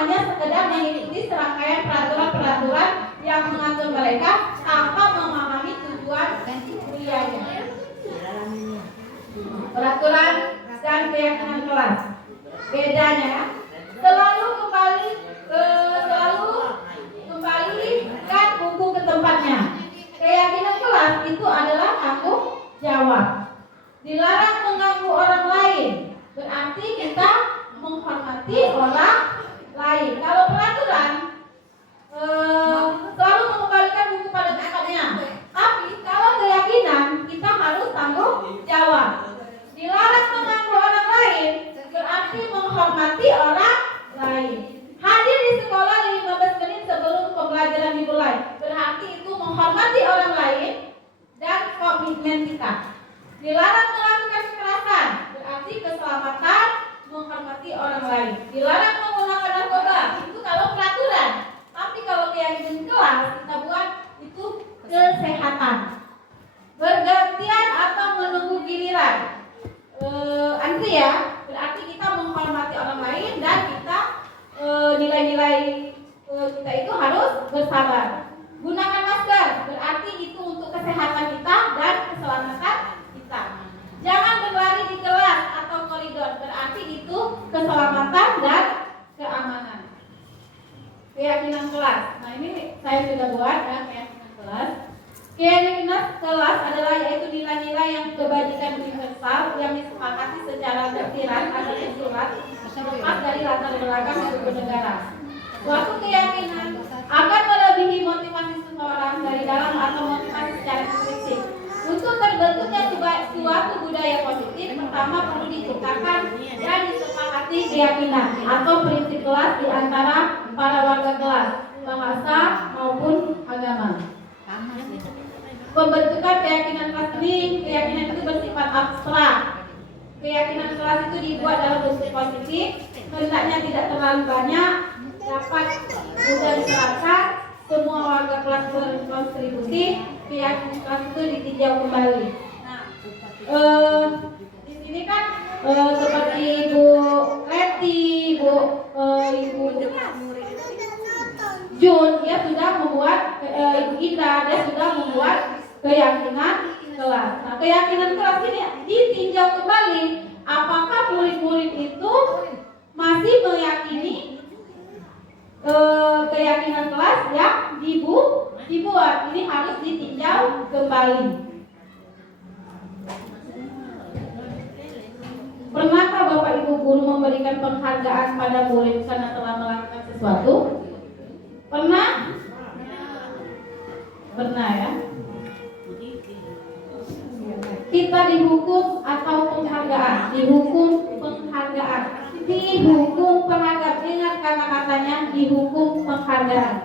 hanya sekedar mengikuti serangkaian peraturan-peraturan yang mengatur mereka tanpa memahami tujuan kuliahnya. Peraturan dan keyakinan kelas. Bedanya ya, selalu kembalikan buku ke tempatnya. Keyakinan kelas itu adalah tanggung jawab. Dilarang mengganggu orang lain, berarti kita menghormati orang lain. Kalau peraturan selalu mengembalikan buku pada tempatnya. Tapi kalau keyakinan kita harus tanggung jawab. Dilarang mengganggu orang lain, berarti menghormati orang lain. Hadir di sekolah 15 menit sebelum pembelajaran dimulai, berarti itu menghormati orang lain dan komitmen kita. Dilarang melakukan kekerasan, berarti keselamatan, menghormati orang lain. Dilarang menggunakan narkoba, itu kalau peraturan. Tapi kalau keyakinan kelas kita buat itu kesehatan. Bergantian atau menunggu giliran. Antri ya, berarti kita menghormati orang lain dan kita nilai-nilai kita itu harus bersabar. Gunakan masker, berarti itu untuk kesehatan kita dan keselamatan kita. Jangan berlari di kelas atau koridor, berarti itu keselamatan dan keamanan. Keyakinan kelas. Nah, ini saya sudah buat ya, keyakinan kelas. Keyakinan kelas adalah yaitu nilai-nilai yang kebajikan universal yang disepakati secara tersirat atau tersurat lepas dari latar belakang suku negara. Suatu keyakinan akan melebihi motivasi seseorang dari dalam atau motivasi secara intrinsik. Untuk terbentuknya suatu budaya positif, pertama perlu diciptakan dan disepakati keyakinan atau prinsip kelas di antara para warga kelas, bahasa maupun agama. Pembentukan keyakinan kelas ini, keyakinan itu bersifat abstrak. Keyakinan kelas itu dibuat dalam bentuk positif, hendaknya tidak terlalu banyak, dapat mudah diterapkan, semua warga kelas berkontribusi, keyakinan kelas itu ditinjau kembali. Nah, di sini kan seperti Ibu Leti, Ibu Jun, dia sudah membuat, Ibu Indra, dia sudah membuat keyakinan kelas. Nah, keyakinan kelas ini ditinjau kembali, apakah murid-murid itu masih meyakini keyakinan kelas yang dibuat. Ini harus ditinjau kembali. Pernahkah Bapak Ibu guru memberikan penghargaan pada murid karena telah melakukan sesuatu? Pernah? Pernah ya? Kita dihukum atau penghargaan? Dihukum penghargaan. Dihukum penghargaan. Ingat kata-katanya, dihukum penghargaan.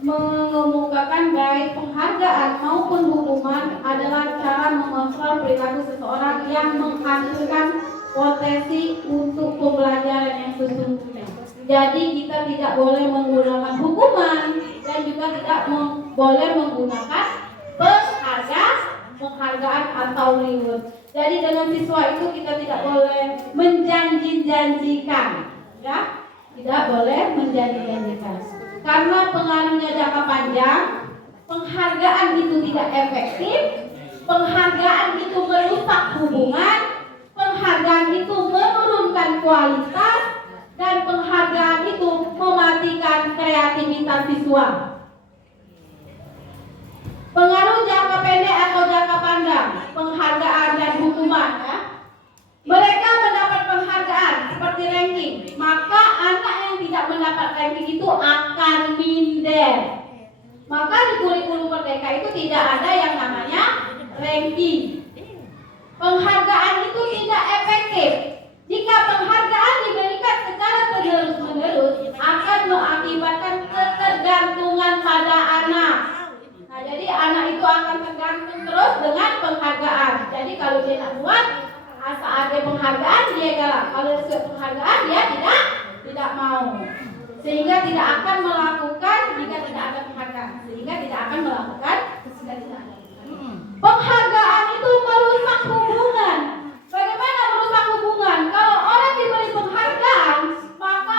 Mengemukakan baik penghargaan maupun hukuman adalah cara mengontrol perilaku seseorang yang menghasilkan potensi untuk pembelajaran yang sesungguhnya. Jadi kita tidak boleh menggunakan hukuman dan juga tidak boleh menggunakan penghargaan atau reward. Jadi dengan siswa itu kita tidak boleh menjanji-janjikan, ya, tidak boleh menjanji-janjikan. Karena pengaruhnya jangka panjang, penghargaan itu tidak efektif, penghargaan itu merusak hubungan, penghargaan itu menurunkan kualitas, dan penghargaan itu mematikan kreativitas siswa. Pengaruh jangka pendek atau jangka panjang, penghargaan dan hukuman, ya. Mereka mendapat penghargaan seperti ranking, maka anak yang tidak mendapat ranking itu akan minder. Maka di kurikulum Merdeka itu tidak ada yang namanya ranking. Penghargaan itu tidak efektif. Jika penghargaan diberikan secara terus-menerus akan mengakibatkan ketergantungan pada anak. Nah, jadi anak itu akan tergantung terus dengan penghargaan. Jadi kalau dia nak buat, saat ada penghargaan dia galak. Kalau ada penghargaan dia tidak mau. Sehingga tidak akan melakukan jika tidak ada penghargaan. Sehingga tidak akan melakukan jika tidak ada. Penghargaan itu merusak hubungan. Bagaimana merusak hubungan? Kalau orang diberi penghargaan, maka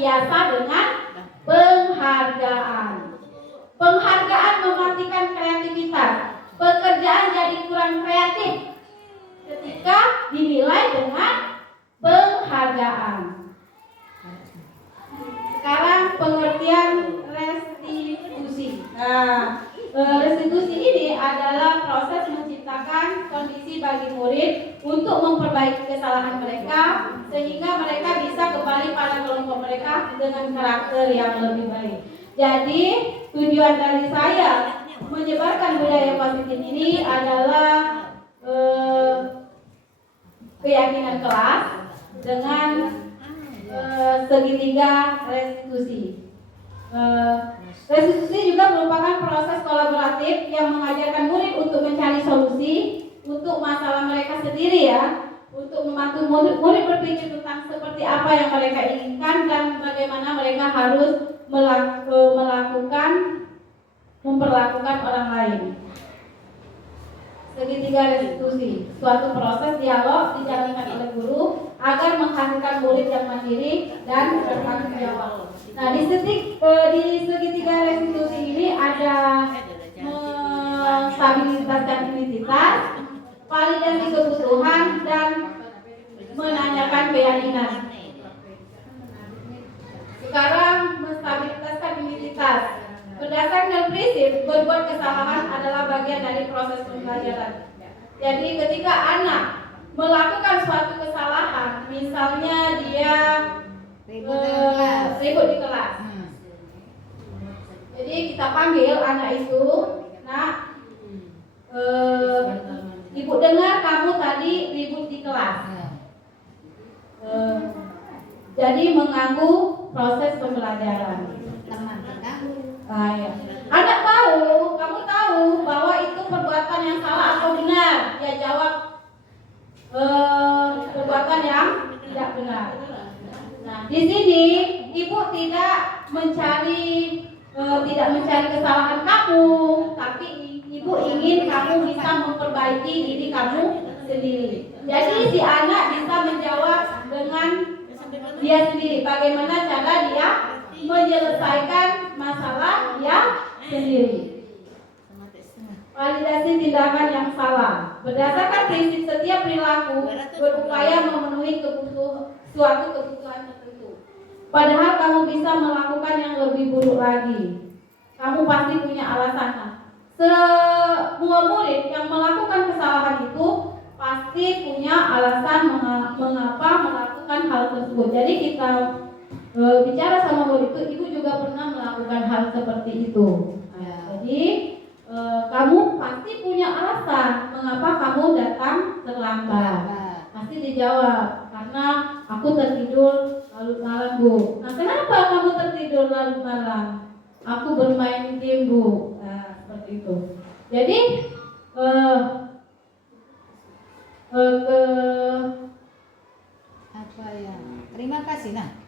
biasa dengan penghargaan. Penghargaan mematikan kreativitas. Pekerjaan jadi kurang kreatif ketika dinilai dengan penghargaan. Sekarang pengertian restitusi. Nah, restitusi ini adalah proses menciptakan kondisi bagi murid untuk memperbaiki kesalahan mereka sehingga mereka bisa kembali pada kelompok mereka dengan karakter yang lebih baik. Jadi tujuan dari saya menyebarkan budaya positif ini adalah keyakinan kelas dengan segitiga restitusi. Restitusi juga merupakan proses kolaboratif yang mengajarkan murid untuk mencari solusi untuk masalah mereka sendiri ya, untuk membantu murid berpikir tentang seperti apa yang mereka inginkan dan bagaimana mereka harus memperlakukan orang lain. Segitiga restitusi, suatu proses dialog dijalankan oleh guru agar menghasilkan murid yang mandiri dan bertanggung jawab. Nah, di segitiga restitusi ini ada menstabilitaskan identitas, validasi kebutuhan, dan menanyakan keyakinan. Sekarang menstabilitaskan identitas. Berdasarkan prinsip berbuat kesalahan adalah bagian dari proses pembelajaran. Jadi ketika anak melakukan suatu kesalahan, misalnya dia ribut di kelas. Jadi kita panggil anak itu, nak, ibu dengar kamu tadi ribut di kelas. Jadi mengganggu proses pembelajaran. Ya. Anak tahu, kamu tahu bahwa itu perbuatan yang salah atau benar. Dia jawab perbuatan yang tidak benar. Nah, di sini ibu tidak mencari kesalahan kamu, tapi ibu ingin kamu bisa memperbaiki diri kamu sendiri. Jadi si anak bisa menjawab dengan dia sendiri. Bagaimana cara dia menyelesaikan masalah dia sendiri. Validasi tindakan yang salah. Berdasarkan prinsip setiap perilaku berupaya memenuhi suatu kebutuhan tertentu. Padahal kamu bisa melakukan yang lebih buruk lagi. Kamu pasti punya alasan. Semua murid yang melakukan kesalahan itu pasti punya alasan mengapa melakukan hal tersebut. Jadi kita bicara sama murid itu, ibu juga pernah melakukan hal seperti itu. Jadi kamu pasti punya alasan mengapa kamu datang terlambat. Pasti dijawab, karena aku tertidur larut malam, Bu. Nah, kenapa kamu tertidur larut malam? Aku bermain game, Bu. Nah, seperti itu. Jadi apa ya? Terima kasih, nah.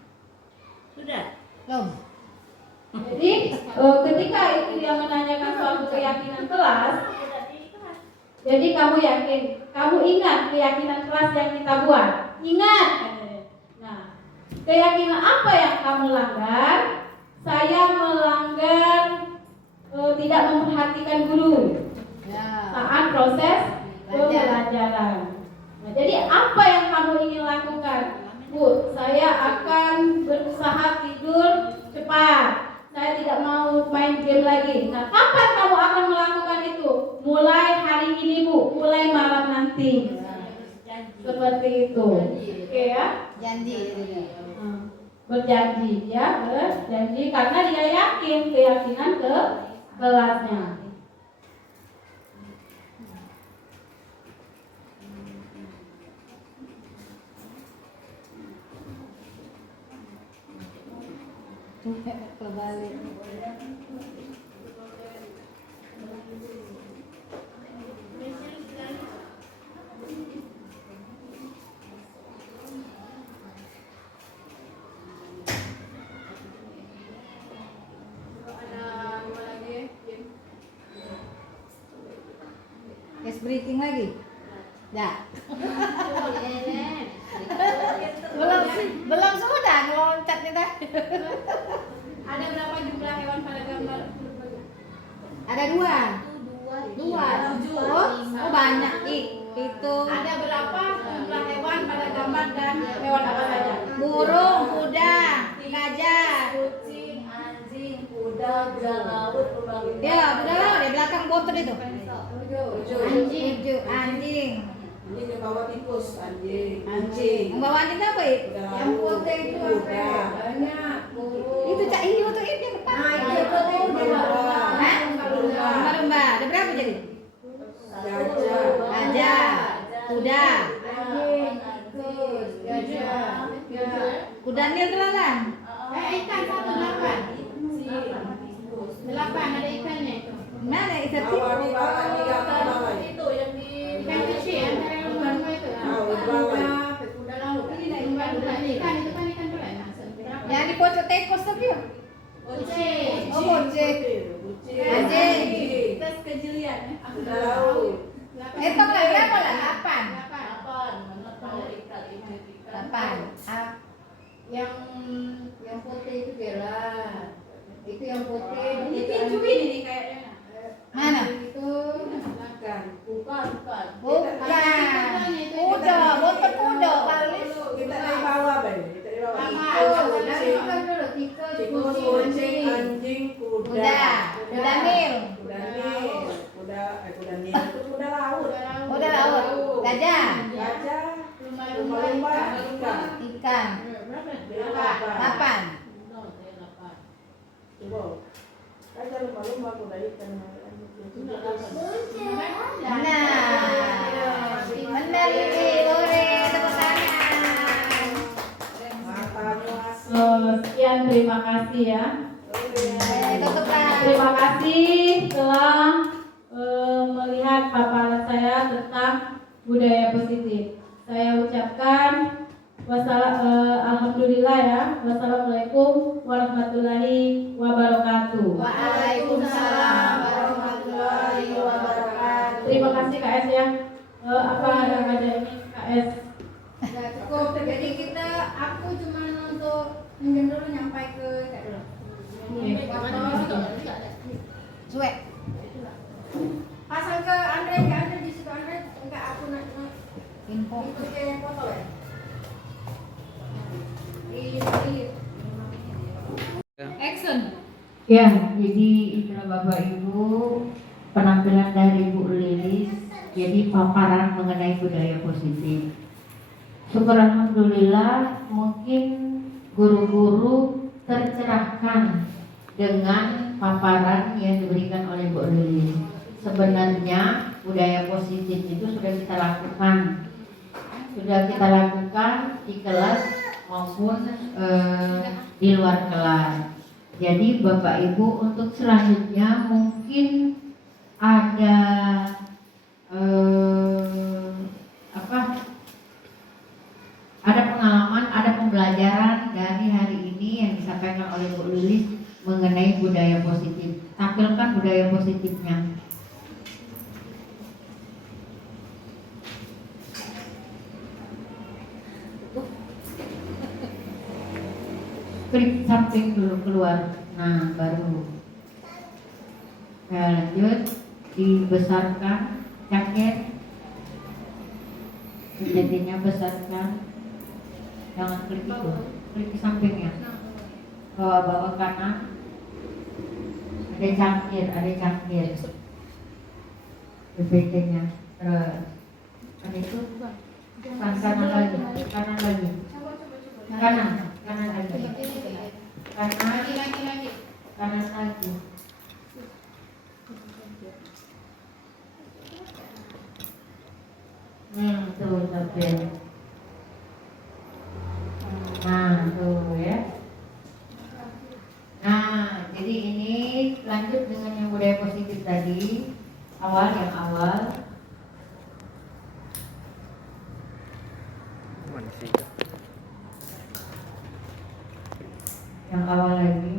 Sudah. Belum. Jadi ketika itu dia menanyakan suatu keyakinan kelas, jadi kamu yakin, kamu ingat keyakinan kelas yang kita buat, ingat. Nah, keyakinan apa yang kamu langgar? Saya melanggar tidak memperhatikan guru saat proses pembelajaran. Nah, jadi apa yang kamu ingin lakukan? Bu, saya akan berusaha tidur cepat. Saya tidak mau main game lagi. Nah, kapan kamu akan melakukan itu? Mulai hari ini, Bu. Mulai malam nanti. Seperti itu. Oke ya? Janji. Berjanji ya, berjanji karena dia yakin, keyakinan ke kelasnya. Kebalik. Ice breathing lagi? Ya. belum sudah ngeloncatnya tadi. Ada berapa jumlah hewan pada gambar? Ada dua. Oh banyak itu. Ada berapa jumlah hewan pada gambar dan hewan apa saja? Burung, kuda, gajah. Kucing, anjing, kuda, kuda laut, Ya, kuda laut di belakang botol itu. Anjing. Ini yang bawa tikus, anjing. Yang bawa anjing apa itu? Yang putih itu kuda. Itu Cak Iyo tuh ini yang depan. Hah? Lumba-lumba. Ada berapa jadi? Gajah, kuda, kuda nil telalang. Ikan 8. 8 ada ikannya itu. Mana itu? Bawa di bawah, di bawah. itu yang di Ikan kecil antara lumba-lumba itu. Kuda laut. Lumba-lumba ikan itu kan ikan tulen. Yang di pojok tekos tapi ya. Kucing. Oh, kucing. Anjing. Tes kejelian ya. Kuda laut. Itu nggak berapa lah? 8. 8. Yang putih itu Bella. Itu yang putih. Ini pincu ini nih kayaknya. Mana? Itu Bukan. bukan. Bukan. Kuda, botol kuda paling. Kita dari bawah, Ben. Kita dari bawah. tikus, Tikus, kucing, anjing, kuda. Kuda nil. Kuda nil. Kuda nil itu kuda laut. Kuda laut. Gajah. Gajah. Lumba-lumba. Ikan. Berapa? 8. Coba. Gajah lumba-lumba kuda ikan. Nah, benar ini Lore, tepuk tangan. Sekian, terima kasih ya. Tutupan. Terima kasih telah melihat paparan saya tentang budaya positif. Saya ucapkan alhamdulillah ya. Wassalamualaikum warahmatullahi wabarakatuh. Waalaikumsalam warahmatullahi wabarakatuh. Terima kasih KS ya. Apa yang ada ini KS? Ya, cukup. Jadi aku cuma untuk minjem dulu nyampai ke Kak dulu. Cuek. Pasang ke Andre di situ Andre enggak aku nak Info. itu kayak foto ya. Ini. Action. Ya, jadi itulah Bapak Ibu penampilan dari Bu Lilis. Jadi paparan mengenai budaya positif. Syukur alhamdulillah mungkin guru-guru tercerahkan dengan paparan yang diberikan oleh Bu Lilis. Sebenarnya budaya positif itu sudah kita lakukan di kelas maupun di luar kelas. Jadi Bapak Ibu untuk selanjutnya mungkin ada ada pengalaman, ada pembelajaran dari hari ini yang disampaikan oleh Bu Lilis mengenai budaya positif. Tampilkan budaya positifnya. Klik samping dulu keluar. Nah, baru. Lanjut, dibesarkan jaket. Jadinya besarkan. Jangan klik itu, klik di sampingnya. Bawa kanan. Ada cangkir. BPT-nya. Terus ada itu kanan lagi. Kanan lagi. Tuh sampai. Nah, tuh ya. Nah, jadi ini lanjut dengan yang budaya positif tadi. Yang awal. Yang awal lagi.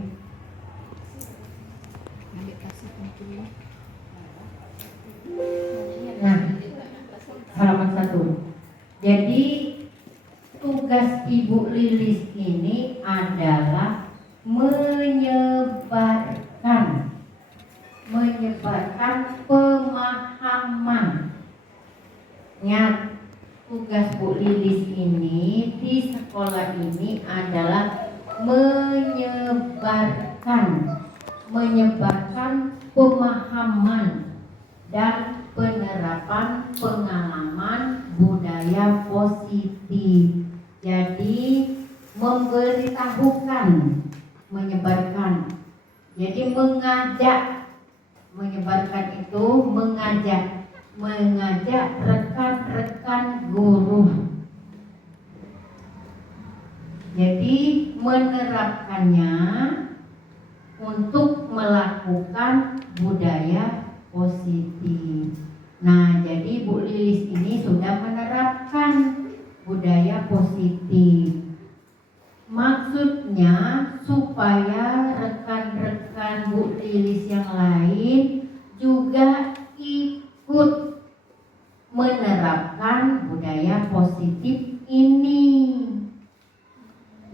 Nah, halaman 1. Jadi tugas Ibu Lilis ini adalah menyebarkan pemahaman. Tugas Bu Lilis ini di sekolah ini adalah menyebarkan pemahaman dan penerapan pengalaman budaya positif. Jadi memberitahukan, menyebarkan. Jadi menyebarkan itu mengajak rekan-rekan guru. Jadi menerapkannya untuk melakukan budaya positif. Nah, jadi Bu Lilis ini sudah menerapkan budaya positif. Maksudnya supaya rekan-rekan Bu Lilis yang lain juga ikut menerapkan budaya positif ini.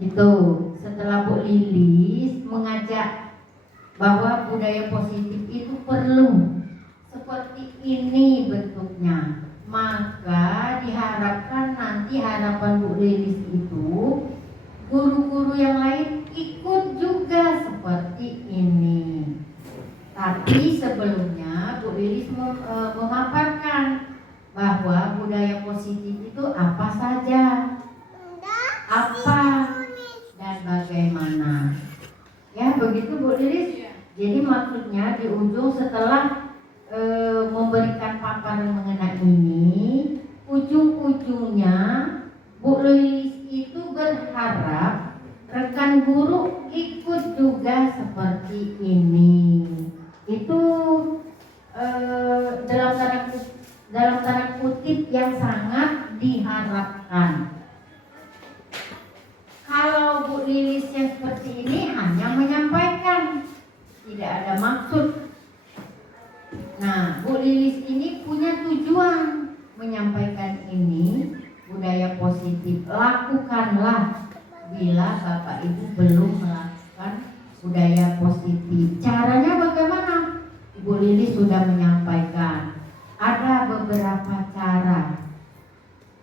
Itu setelah Bu Lilis mengajak bahwa budaya positif itu perlu seperti ini bentuknya, maka diharapkan nanti harapan Bu Lilis itu guru-guru yang lain ikut juga seperti ini. Tapi sebelumnya Bu Lilis memaparkan bahwa budaya positif itu apa saja, apa dan bagaimana. Ya begitu Bu Lilis. Jadi maksudnya di ujung setelah memberikan paparan mengenai ini, ujung-ujungnya Bu Lilis itu berharap rekan guru ikut juga seperti ini. Itu dalam tanda kutip yang sangat diharapkan. Kalau Bu Lilis yang seperti ini hanya menyampaikan, tidak ada maksud. Nah, Bu Lilis ini punya tujuan menyampaikan ini budaya positif. Lakukanlah bila Bapak Ibu belum melakukan budaya positif. Caranya bagaimana? Ibu Lilis sudah menyampaikan. Ada beberapa cara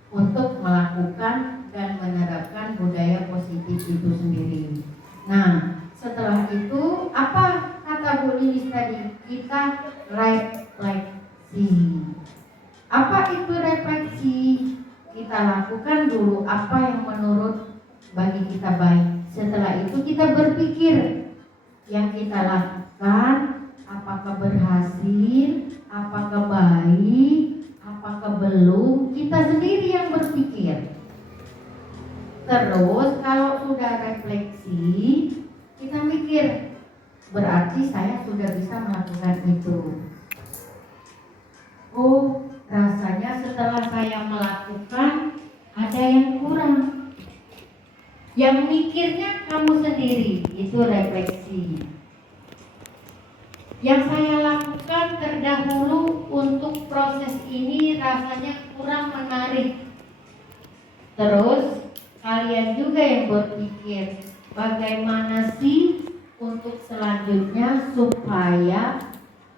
untuk melakukan dan menerapkan budaya positif itu sendiri. Nah, setelah itu apa kata Bu Lilis tadi? Kita refleksi. Apa itu refleksi? Kita lakukan dulu apa yang menurut bagi kita baik. Setelah itu kita berpikir yang kita lakukan apakah berhasil, apakah baik, apakah belum. Kita sendiri yang berpikir. Terus kalau sudah refleksi, kita mikir, berarti saya sudah bisa melakukan itu. Oh, rasanya setelah saya melakukan ada yang kurang. Yang mikirnya kamu sendiri, itu refleksi. Yang saya lakukan terdahulu untuk proses ini rasanya kurang menarik. Terus kalian juga yang berpikir, bagaimana sih untuk selanjutnya supaya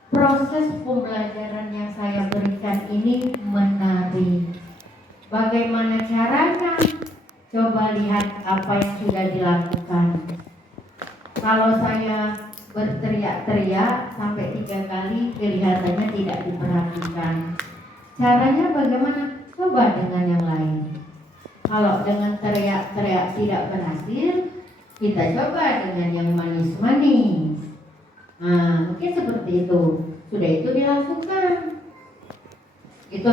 proses pembelajaran yang saya berikan ini menarik. Bagaimana caranya? Coba lihat apa yang sudah dilakukan. Kalau saya berteriak-teriak sampai 3 kali, kelihatannya tidak diperhatikan. Caranya bagaimana? Coba dengan yang lain. Kalau dengan teriak-teriak tidak berhasil, kita coba dengan yang manis-manis. Nah, mungkin seperti itu. Sudah itu dilakukan. Itu